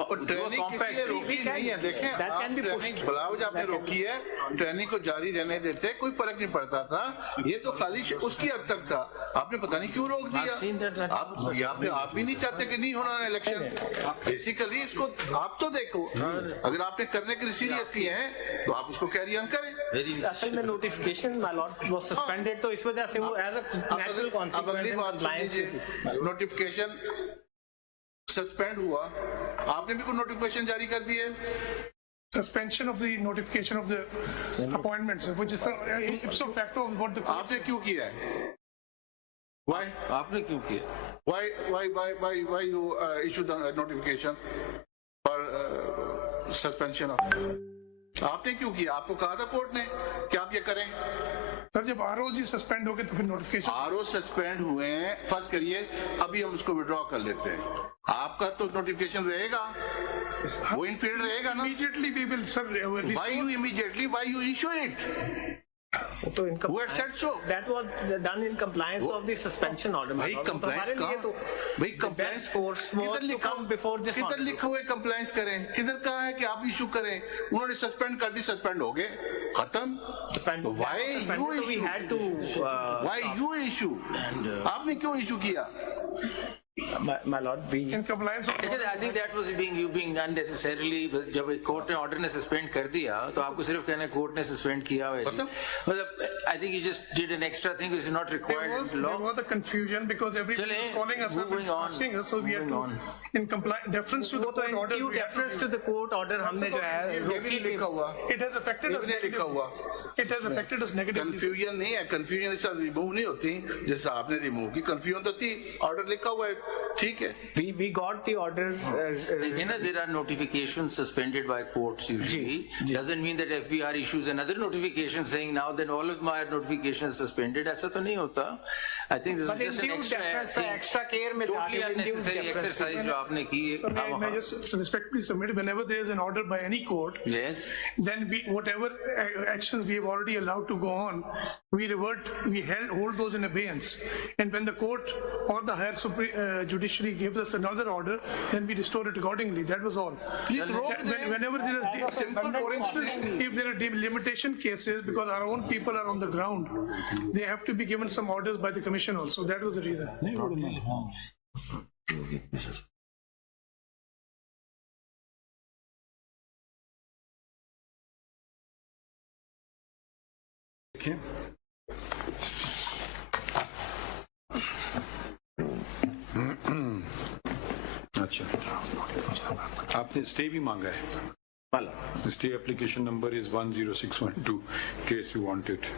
और do a ट्रेनिंग compact. किसी ने रोकी नहीं है. देखें, That can आप be pushed. ट्रेनिंग ब्लाउज आपने रोकी है, ट्रेनिंग को जारी रहने देते, कोई फर्क नहीं पड़ता था. ये तो खाली उसकी हद तक था. आपने पता नहीं क्यों रोक दिया. I've seen that. आप भी नहीं चाहते कि नहीं होना इलेक्शन. बेसिकली इसको आप तो देखो, अगर आपने करने के लिए सीरियसली हैं तो आप उसको कैरी ऑन करें. असल में notification my lord was suspended, तो इस वजह से वो as a natural अब consequence अगली in बात सुन compliance लीजिए. नोटिफिकेशन सस्पेंड हुआ, आपने भी कोई नोटिफिकेशन जारी कर दिए. Suspension of the notification of the appointments, which is the ipso facto of what the. आपने क्यों किया है? Why? आपने क्यों किया? Why you issue the notification for suspension of? आपने क्यों किया? आपको कहा था कोर्ट ने कि आप ये करें. सर जब आरओजी सस्पेंड हो गए तो फिर नोटिफिकेशन. आरओ सस्पेंड हुए हैं, फर्ज करिए अभी हम उसको विड्रॉ कर लेते हैं, आपका तो नोटिफिकेशन रहेगा, वो इन फील्ड रहेगा ना. Immediately we will, sir. Why you immediately? Why you issue it? तो in Who had said so? that was done in compliance of the suspension order. भाई compliance लिए तो भाई the compliance best course was किधर to लिखा come before this किधर one. लिखा हुआ है compliance करें? किधर कहा है कि आप इशू करें? उन्होंने सस्पेंड कर दी, सस्पेंड हो गए, खत्म. Suspend- तो why suspended, you so we issue? had to Why you issue? आपने क्यों इशू किया? my lord we In compliance of. I think that was being unnecessarily. जब एक कोर्ट ने ऑर्डर ने सस्पेंड कर दिया तो आपको सिर्फ कहना है कोर्ट ने सस्पेंड किया हुआ है. मतलब I think you just did an extra thing which is not required in law. There was a confusion because everybody Chale, was calling us up moving and on, asking us, so we had moving to, on. in compliance, deference to the वो तो court order. due we had to deference to give. the court order हमने जो है ये भी नहीं लिखा हुआ. It has affected us ये भी नहीं लिखा हुआ. negatively. It has affected us negatively. Confusion नहीं है, कंफ्यूजन इस रिमूव नहीं होती जैसे आपने रिमूव की. कंफ्यूजन तो थी, ऑर्डर लिखा हुआ है, ठीक है. We got the order. There are notifications suspended by courts usually. Doesn't mean that FBR issues another notification saying now then all of my notifications suspended. ऐसा तो नहीं होता. I think this But is just in an due extra deference, thing. extra care में Totally जाके in due unnecessary deference. exercise जो आपने की. So may I just respectfully submit, whenever there is an order by any court, Yes. then whatever actions we have already allowed to go on, we hold those in abeyance. And when the court or the higher judiciary gives us another order, then we restore it accordingly. That was all. Whenever there is, for instance, if there are delimitation cases, because our own people are on the ground, they have to be given some orders by the commission also. That was the reason. Okay. अच्छा, आपने stay भी मांगा है. The stay application number is 10612, in case you want it.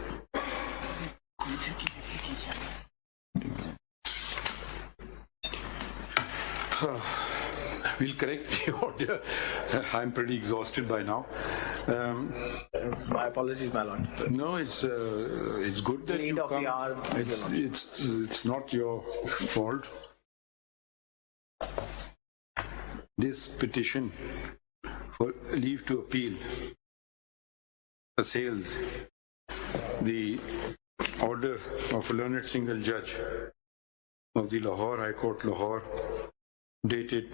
We'll correct the order. I'm pretty exhausted by now. My apologies, my lord. No, it's good that Need you of the come. hour, It's not your fault. This petition for leave to appeal assails the order of a learned single judge of the Lahore High Court, Lahore, dated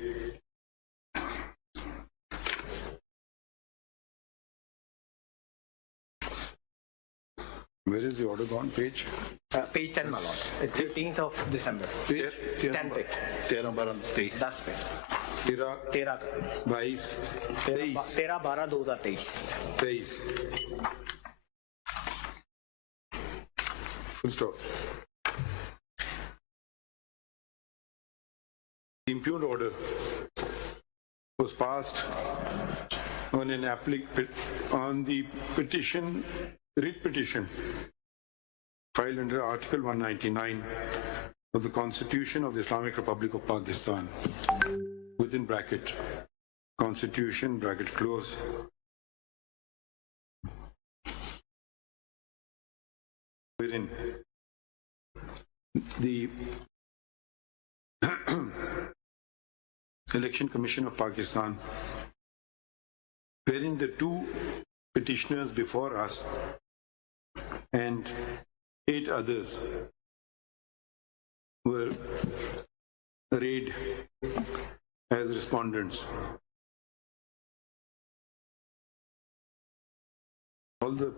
where is the order gone? Page? Page 10, my lord. It's 13th of December. 10th पे. 13, 12, 23. 10 पे. 13, 13 22, 13/12/2023. 23. Full stop. The impugned order was passed on the petition, writ petition filed under Article 199 of the Constitution of the Islamic Republic of Pakistan, within bracket, Constitution, bracket close, wherein the Election Commission of Pakistan, wherein the two petitioners before us and 8 others were arrayed as respondents. All the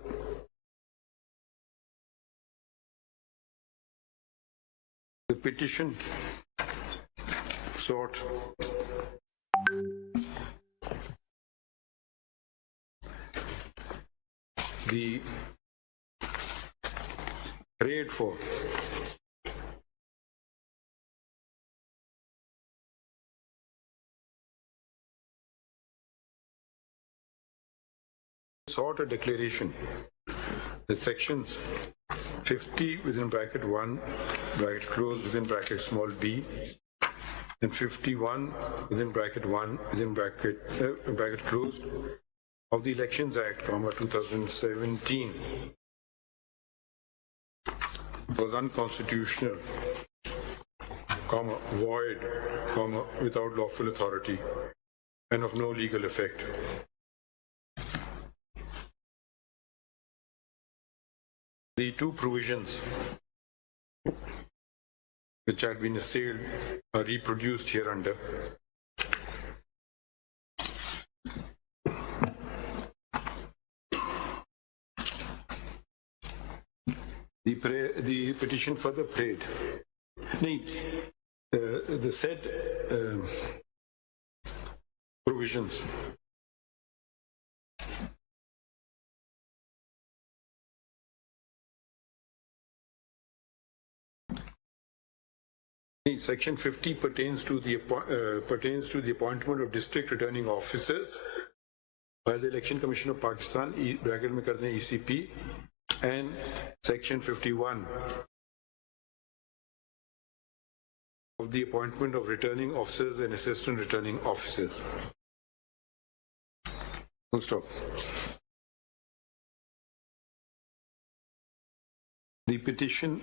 petition sought the raid for sought a declaration that sections 50 within bracket 1 bracket close within bracket small b and 51 within bracket 1 within bracket closed of the Elections Act, 2017 was unconstitutional, void, without lawful authority and of no legal effect. The two provisions which had been assailed are reproduced hereunder. The petition further prayed. The said provisions Section 50 pertains to the appointment of district returning officers by the Election Commission of Pakistan, bracket में करते हैं ECP, and Section 51 of the appointment of returning officers and assistant returning officers. Full stop. The petition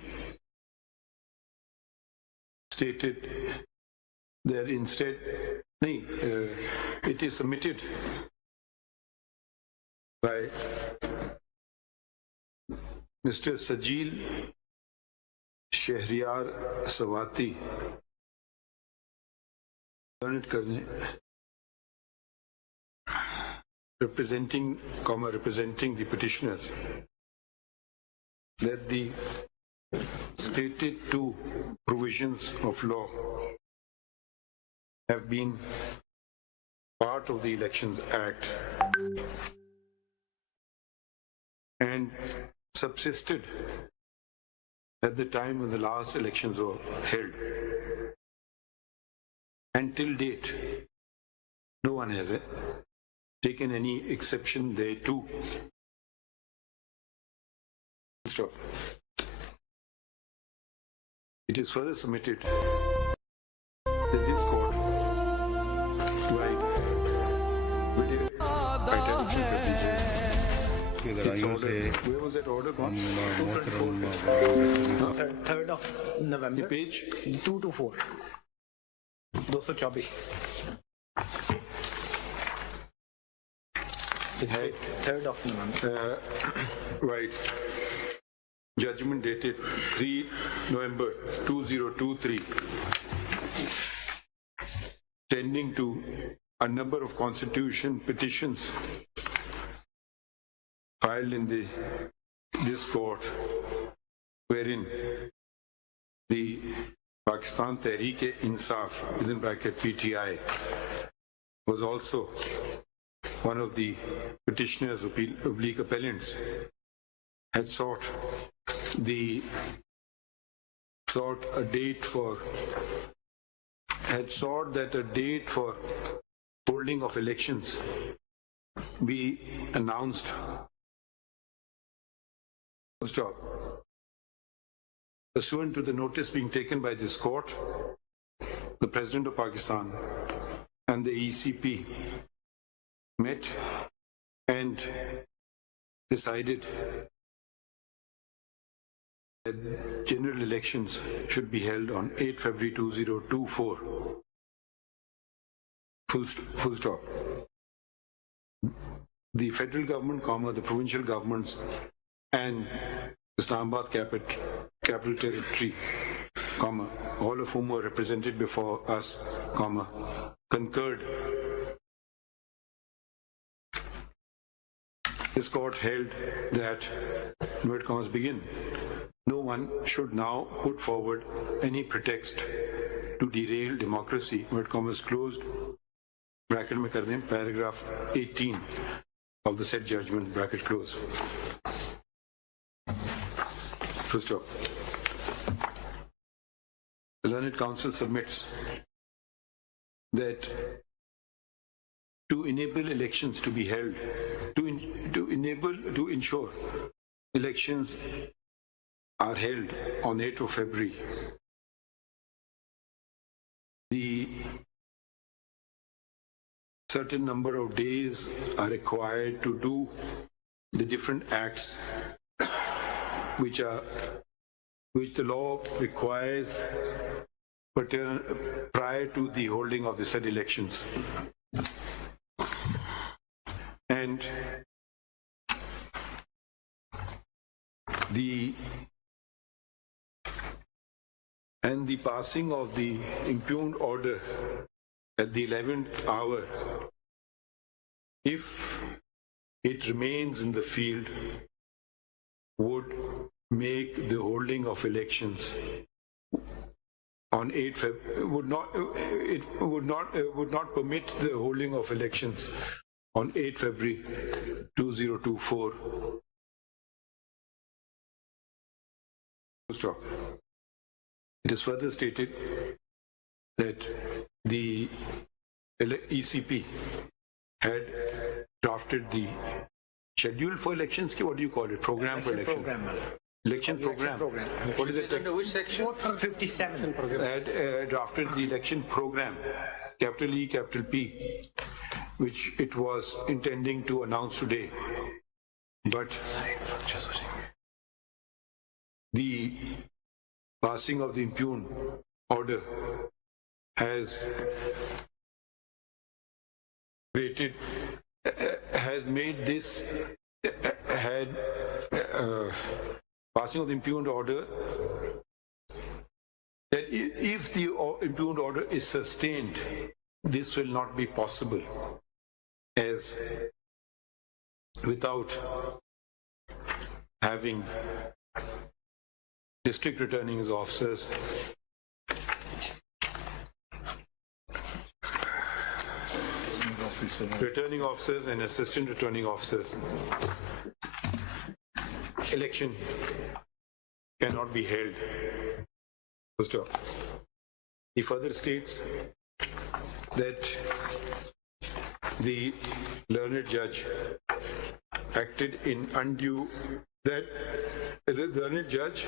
stated that instead, it is submitted by Mr. Sajil Shehryar Sawati, representing the petitioners, that the stated two provisions of law have been part of the Elections Act and subsisted at the time when the last elections were held. Until date, no one has taken any exception thereto. Stop. It is further submitted that this court, where was that order gone? 3rd of November. The page? 2 to 4. 224. It's 3rd of November. Right. Judgment dated 3 November 2023, tending to a number of constitution petitions filed in this court, wherein the Pakistan Tehreek-e-Insaf, within bracket PTI, was also one of the petitioners, oblique appellants, had sought a date for holding of elections be announced. Stop. Pursuant to the notice being taken by this court, the President of Pakistan and the ECP met and decided that general elections should be held on 8 February 2024. Full stop. The federal government, the provincial governments, and Islamabad capital territory, all of whom were represented before us, concurred. This court held that, inverted commas begin, no one should now put forward any pretext to derail democracy, inverted commas closed, bracket mein kar dein, paragraph 18 of the said judgment, bracket close. Full stop. The Learned Council submits that to enable elections to be held, to ensure elections are held on 8th of February, the certain number of days are required to do the different acts which the law requires prior to the holding of the said elections. And the passing of the impugned order at the 11th hour, if it remains in the field, would make the holding of elections on 8 February, would not permit the holding of elections on 8 February 2024. Stop. It is further stated that the ECP had drafted the schedule for elections, what do you call it? Program for elections. Election program. What is it? Under which section? 57. Had drafted the election program, capital E, capital P, which it was intending to announce today. But the passing of the impugned order has created, has made this, passing of the impugned order, that if the impugned order is sustained, this will not be possible, as without having district returning officers and assistant returning officers, election cannot be held. First off, he further states that the learned judge acted in undue, that the learned judge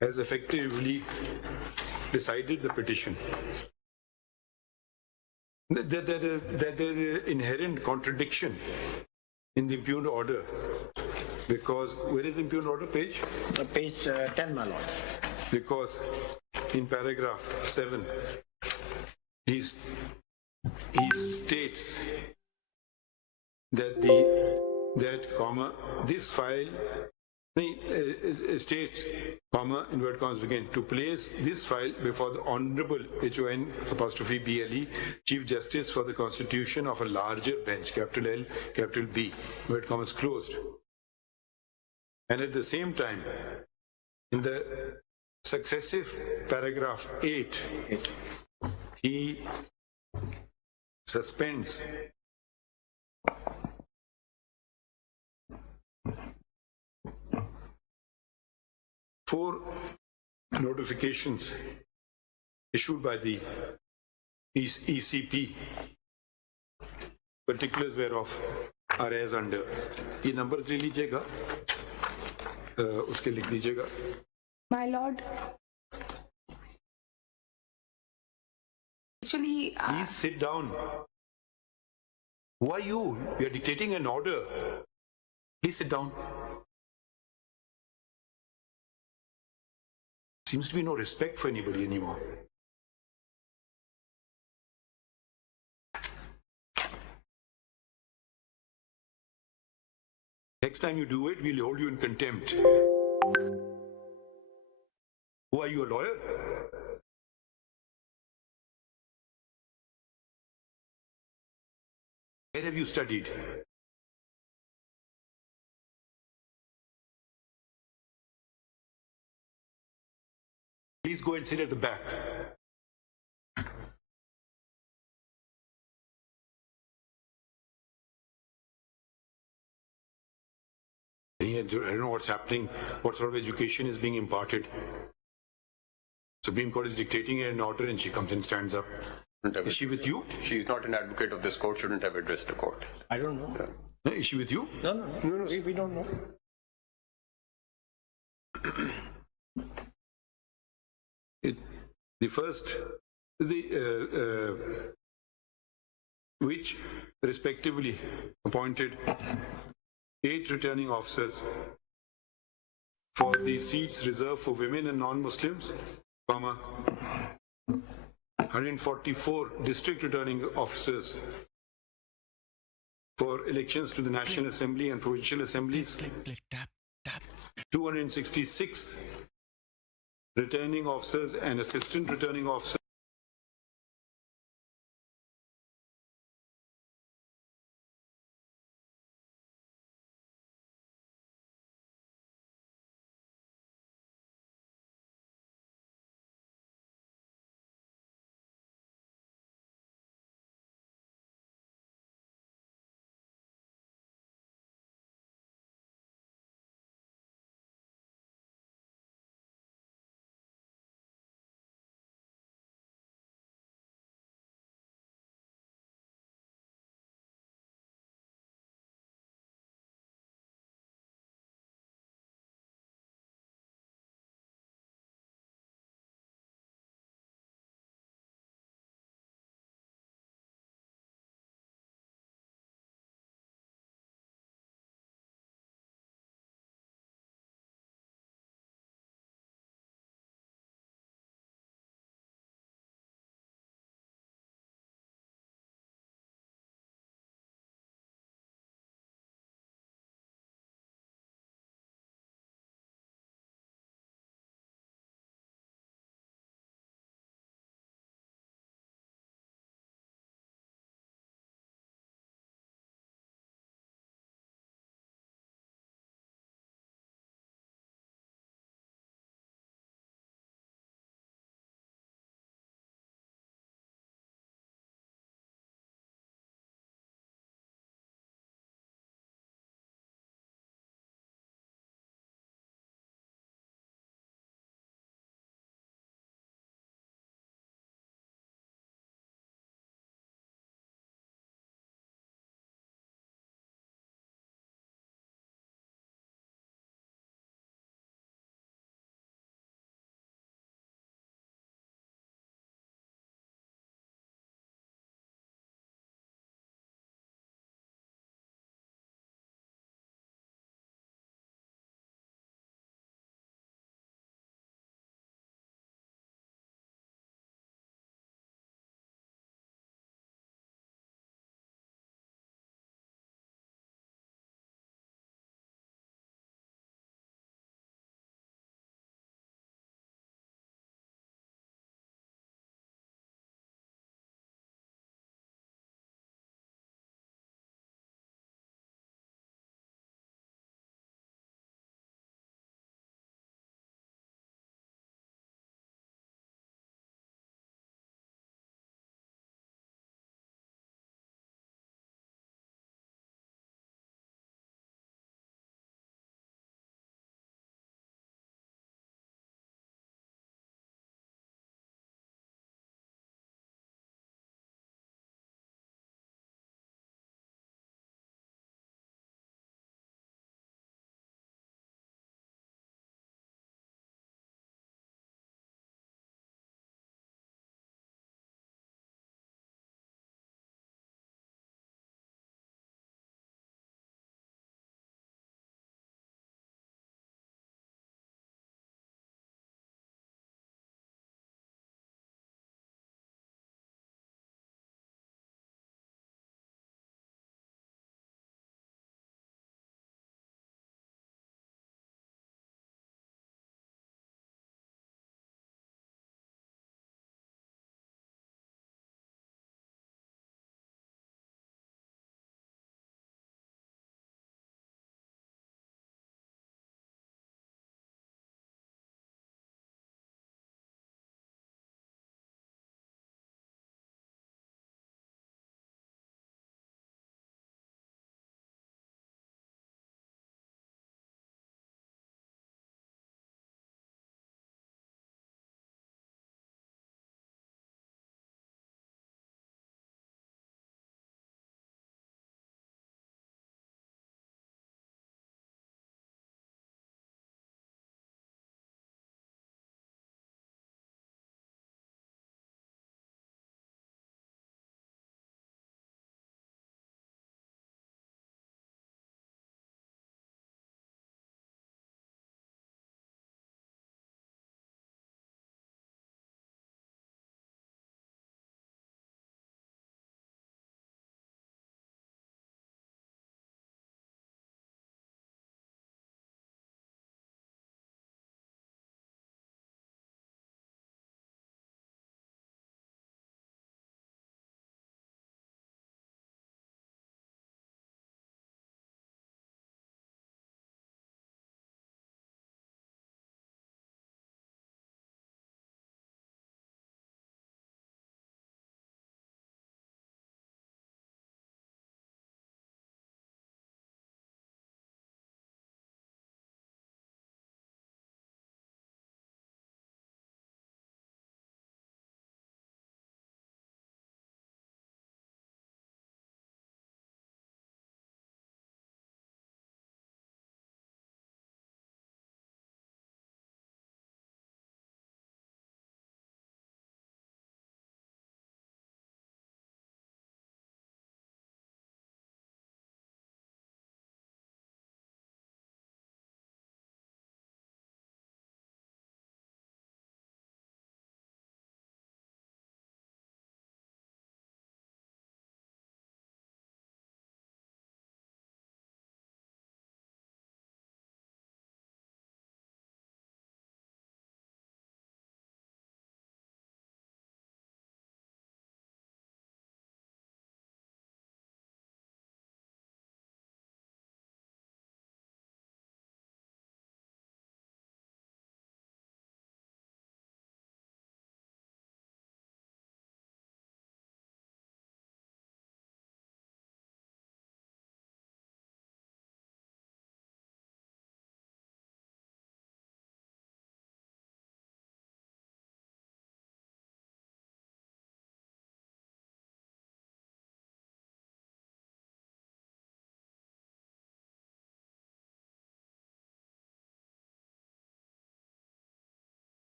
has effectively decided the petition. That there is an inherent contradiction in the impugned order, because where is the impugned order page? Page 10, my lord. Because in paragraph 7, he states that this file states, inverted commas begin, to place this file before the Honorable HON'(BLE) Chief Justice for the Constitution of a larger bench, capital L, capital B, inverted commas closed. And at the same time, in the successive paragraph 8, he suspends four notifications issued by the ECP, particulars whereof are as under. ये numbers ले लीजिएगा, उसके लिख दीजिएगा. My lord, actually, Please sit down. Who are you? You are dictating an order. Please sit down. Seems to be no respect for anybody anymore. Next time you do it, we'll hold you in contempt. Who are you, a lawyer? Where have you studied? Please go and sit at the back. I don't know what's happening, what sort of education is being imparted. Supreme Court is dictating an order and she comes and stands up. Is she with you? She's not an advocate of this court, shouldn't have addressed the court. I don't know. No, is she with you? No, we don't know. The first, which respectively appointed 8 returning officers for the seats reserved for women and non-Muslims, 144 district returning officers for elections to the National Assembly and Provincial Assemblies, 266 returning officers and assistant returning officers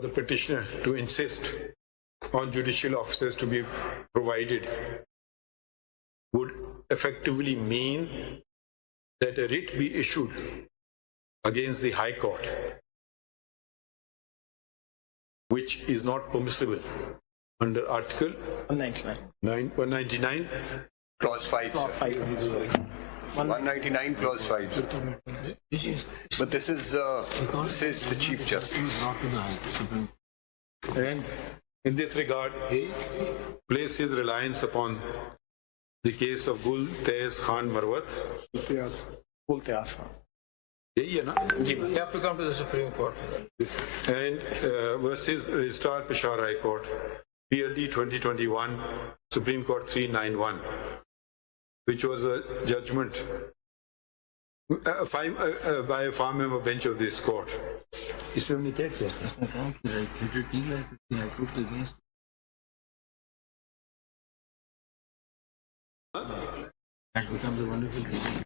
the petitioner to insist on judicial officers to be provided would effectively mean that a writ be issued against the High Court, which is not permissible under Article 199. Clause 5, sir. 199 clause 5. But this is says the Chief Justice. And in this regard, place his reliance upon the case of Gul Tez Khan Marwat. You have to come to the Supreme Court. And versus Registrar Peshawar High Court, PLD 2021, Supreme Court 391, which was a judgment by a far member bench of this court. इसमें हमने क्या किया? इसमें कहा कि right नहीं है कि हाईकोर्ट के against that becomes a wonderful reason.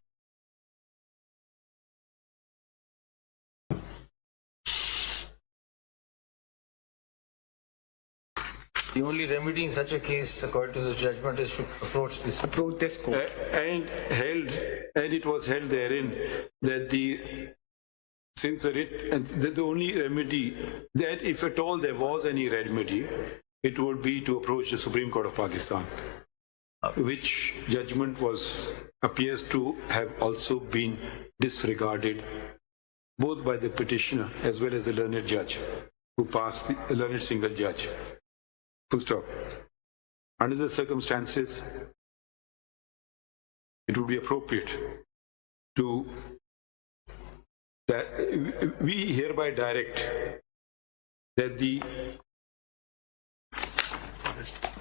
The only remedy in such a case, according to this judgment, is to approach this court. And it was held therein that since the only remedy, that if at all there was any remedy, it would be to approach the Supreme Court of Pakistan, which judgment appears to have also been disregarded both by the petitioner as well as the learned judge who passed, the learned single judge. Full stop. Under the circumstances, it would be appropriate to we hereby direct that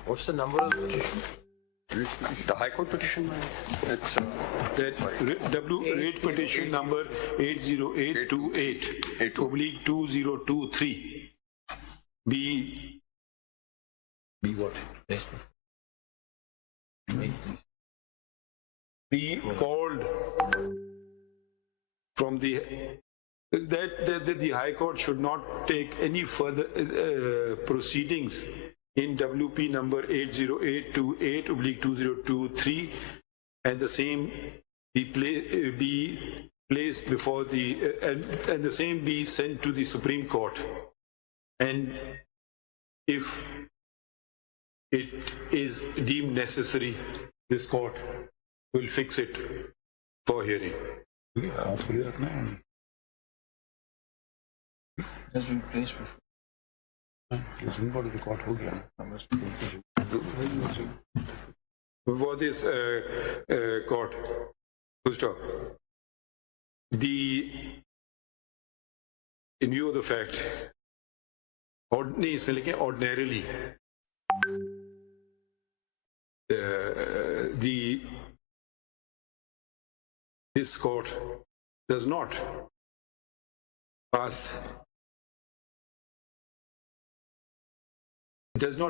What's the number of the petition? The High Court petition? It's rate petition number 80828/2023 be what? Be called from that the High Court should not take any further proceedings in WP number 80828/2023, and the same be placed before and the same be sent to the Supreme Court, and if it is deemed necessary, this court will fix it for hearing. Before this court, full stop. In view of the fact, ordinarily, this court does not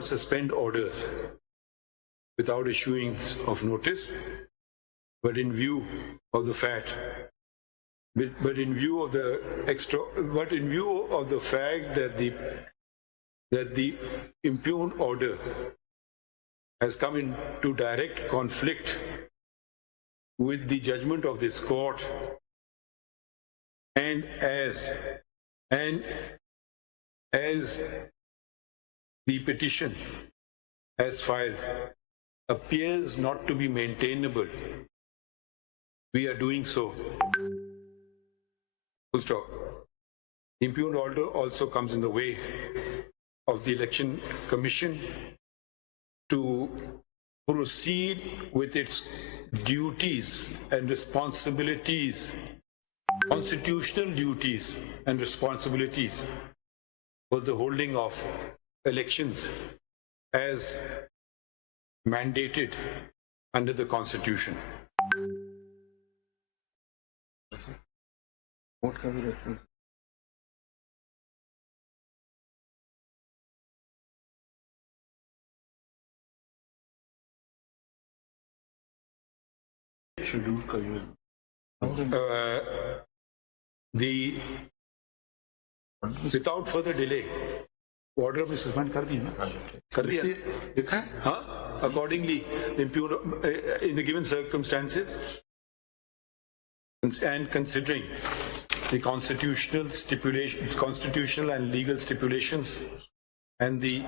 suspend orders without issuing of notice, but in view of the fact that the impugned order has come into direct conflict with the judgment of this court, and as the petition as filed appears not to be maintainable, we are doing so. Full stop. The impugned order also comes in the way of the Election Commission to proceed with its duties and responsibilities, constitutional duties and responsibilities for the holding of elections as mandated under the Constitution. What can we refer? Without further delay, order में suspend कर दिया ना, कर दिया लिखा है हाँ, accordingly impugned in the given circumstances and considering the constitutional and legal stipulations and the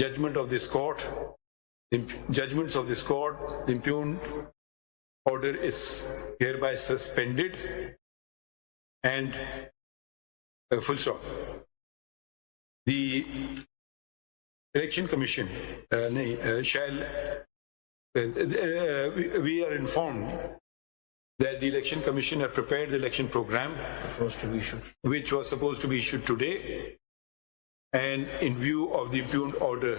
judgments of this court, the impugned order is hereby suspended and full stop. The Election Commission we are informed that the Election Commission had prepared the election program which was supposed to be issued today, and in view of the impugned order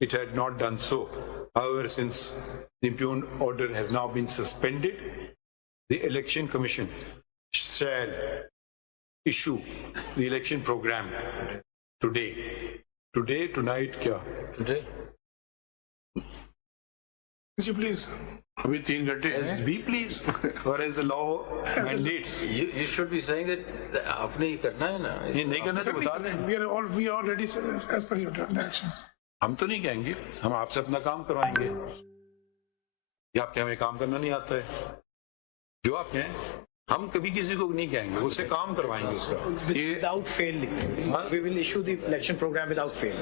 it had not done so. However, since the impugned order has now been suspended, the Election Commission shall issue the election program today. Today, tonight, kya? Today? Yes, please. अभी 3 घंटे As हैं we please, or as the law mandates. You should be saying that आपने ही करना है ना. ये नहीं करना तो बता दें. We are ready, sir, as per your directions. हम तो नहीं कहेंगे, हम आपसे अपना काम करवाएंगे. या आपके हमें काम करना नहीं आता है. जो आप कहें, हम कभी किसी को नहीं कहेंगे, उससे काम करवाएंगे उसका. Without fail, we will issue the election program without fail.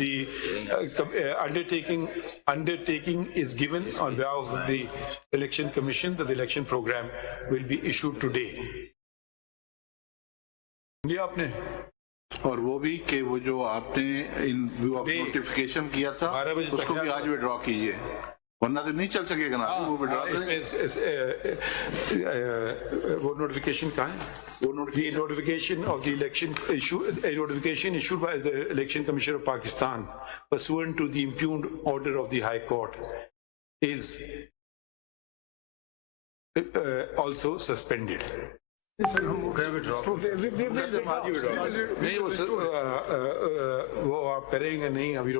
The undertaking is given on behalf of the Election Commission that the election program will be issued today. लिया आपने? और वो भी कि वो जो आपने इन व्यू ऑफ नोटिफिकेशन किया था 12 बजे उसको भी आज विड्रॉ कीजिए, वरना तो नहीं चल सकेगा ना. वो विड्रॉ वो नोटिफिकेशन कहाँ है? The notification of the election a notification issued by the Election Commission of Pakistan pursuant to the impugned order of the High Court is also suspended. नहीं वो आप करेंगे नहीं अभी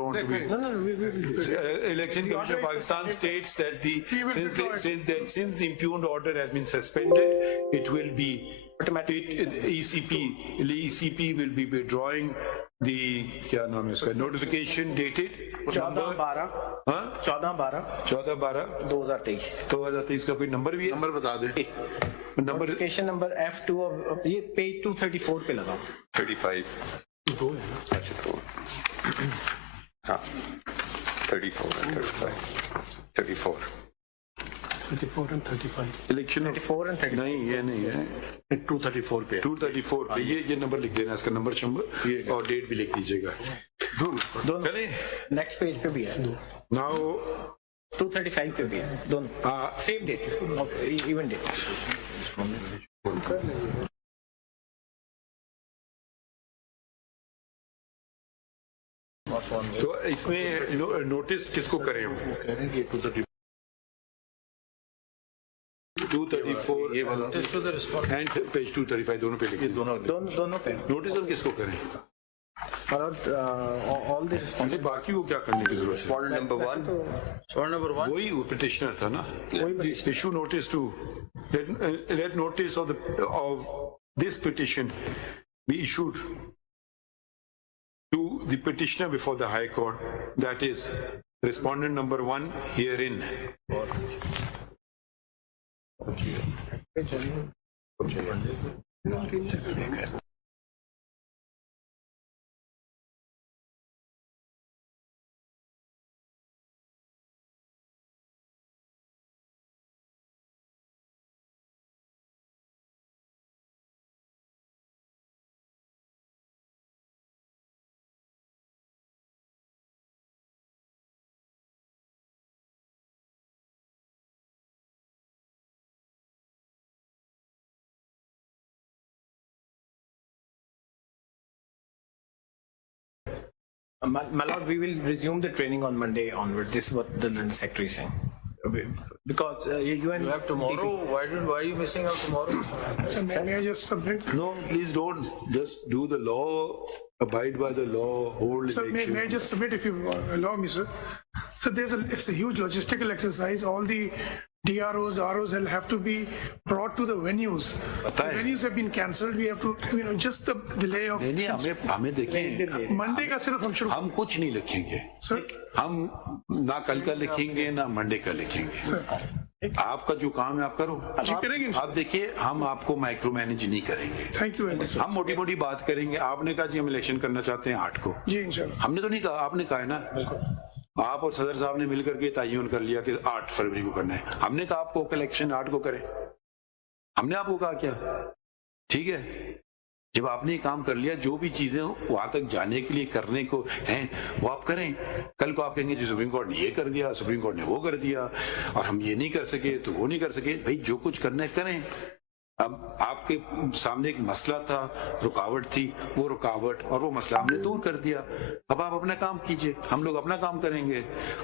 Election Commission of Pakistan states that since the impugned order has been suspended, it will be ECP will be withdrawing the क्या नाम है उसका notification dated 14/12/2023 का कोई नंबर भी है? नंबर बता दे. Number Notification number F2 of ये page 234 पे लगा. 35. अच्छा तो हाँ 34 and 35. 34. 34 and 35. Election 34 and 35. नहीं ये नहीं है 234 पे 234 पे ये नंबर लिख देना, इसका नंबर और डेट भी लिख दीजिएगा. दोनों नेक्स्ट पेज पे भी है. नाउ 235 पे भी है दोनों. Same date, even date. तो इसमें नोटिस किसको करें हम? 234 Just to the respondent. And page 235 दोनों पे लिखिए. दोनों पे. नोटिस हम किसको करें? All the responsible. बाकी को क्या करने की जरूरत है? Respondent number 1. Respondent number 1. वही वो पिटिशनर था ना. Issue notice to let notice of this petition be issued to the petitioner before the High Court, that is respondent number 1 herein. My lord, we will resume the training on Monday onward. This is what the secretary is saying. Because you and You have tomorrow. Why are you missing out tomorrow? So may I just submit? No, please don't. Just do the law, abide by the law, hold Sir, may I election. just submit if you allow me, sir? So it's a huge logistical exercise. All the DROs, ROs will have to be brought to the venues. The पता है। venues have been cancelled. We have to, just the delay of. नहीं हमें देखें, Monday का सिर्फ हम शुरू. हम कुछ नहीं लिखेंगे, Sir, हम ना कल का लिखेंगे ना मंडे का लिखेंगे। आपका जो काम है आप करो, जी करेंगे. आप देखिए हम आपको माइक्रो मैनेज नहीं करेंगे, Thank you very much. हम मोटी मोटी बात करेंगे। आपने कहा जी हम इलेक्शन करना चाहते हैं 8 को, जी इंशाल्लाह. हमने तो नहीं कहा, आपने कहा है ना, आप और सदर साहब ने मिलकर के तयन कर लिया कि 8 फरवरी को करना है। हमने कहा आपको इलेक्शन 8 को करें, हमने आपको कहा क्या, ठीक है। जब आपने ये काम कर लिया, जो भी चीजें वहां तक जाने के लिए करने को हैं वो आप करें। कल को आप कहेंगे जी सुप्रीम कोर्ट ने ये कर दिया, सुप्रीम कोर्ट ने वो कर दिया और हम ये नहीं कर सके तो वो नहीं कर सके। भाई जो कुछ करना है करें। अब आपके सामने एक मसला था, रुकावट थी, वो रुकावट और वो मसला हमने दूर कर दिया। अब आप अपना काम कीजिए, हम लोग अपना काम करेंगे,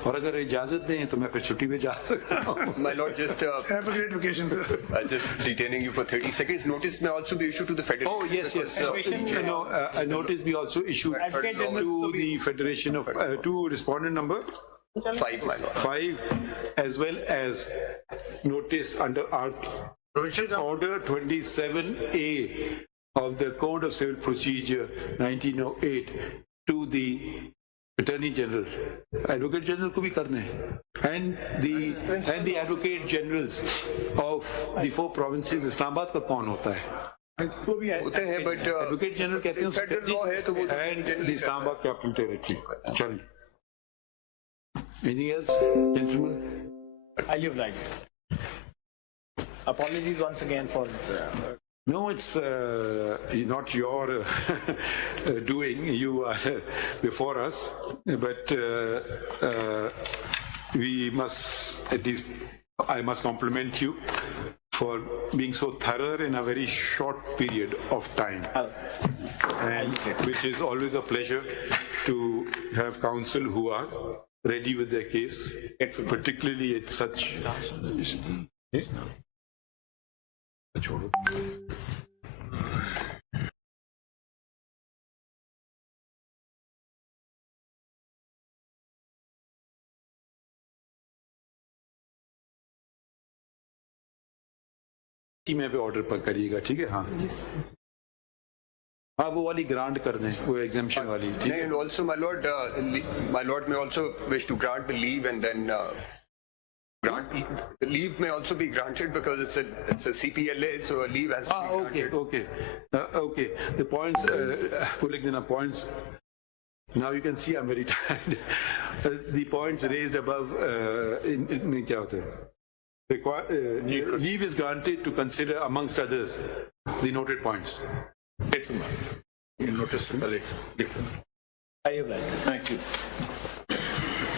और अगर इजाजत दें तो मैं फिर छुट्टी पे जा सकता हूँ। My lord, just Have a great vacation, sir. just detaining you for 30 seconds. Notice may also be issued to the federation. Oh, yes. A notice be also issued Advocate General to the Federation of, to respondent number 5, my lord. 5, as well as notice under Order 27A of the Code of Civil Procedure 1908 to the Attorney General. Advocate General को भी करने हैं, and the Advocate Generals of the 4 provinces. Islamabad का कौन होता है? होते हैं, but Advocate General कहते हैं उसको, federal law है तो वो and the Islamabad Capital Territory. चलिए. Anything else, gentlemen? You're right. Apologies once again for. No, it's not your doing. You are before us, but we must, at least I must compliment you for being so thorough in a very short period of time, and which is always a pleasure to have counsel who are ready with their case, particularly at such. छोड़ो। में पे order पर करिएगा, ठीक है। हाँ हाँ, वो वाली ग्रांट कर दें, वो एग्जेम्पशन वाली, ठीक है। And also, my lord may also wish to grant the leave, and then the leave may also be granted because it's a CPLA, so a leave has to be granted. Okay. The points, points. Now you can see I'm very tired. The points raised above, in क्या होता है? Leave is granted to consider, amongst others, the noted points. Notice. Are you right? Thank you.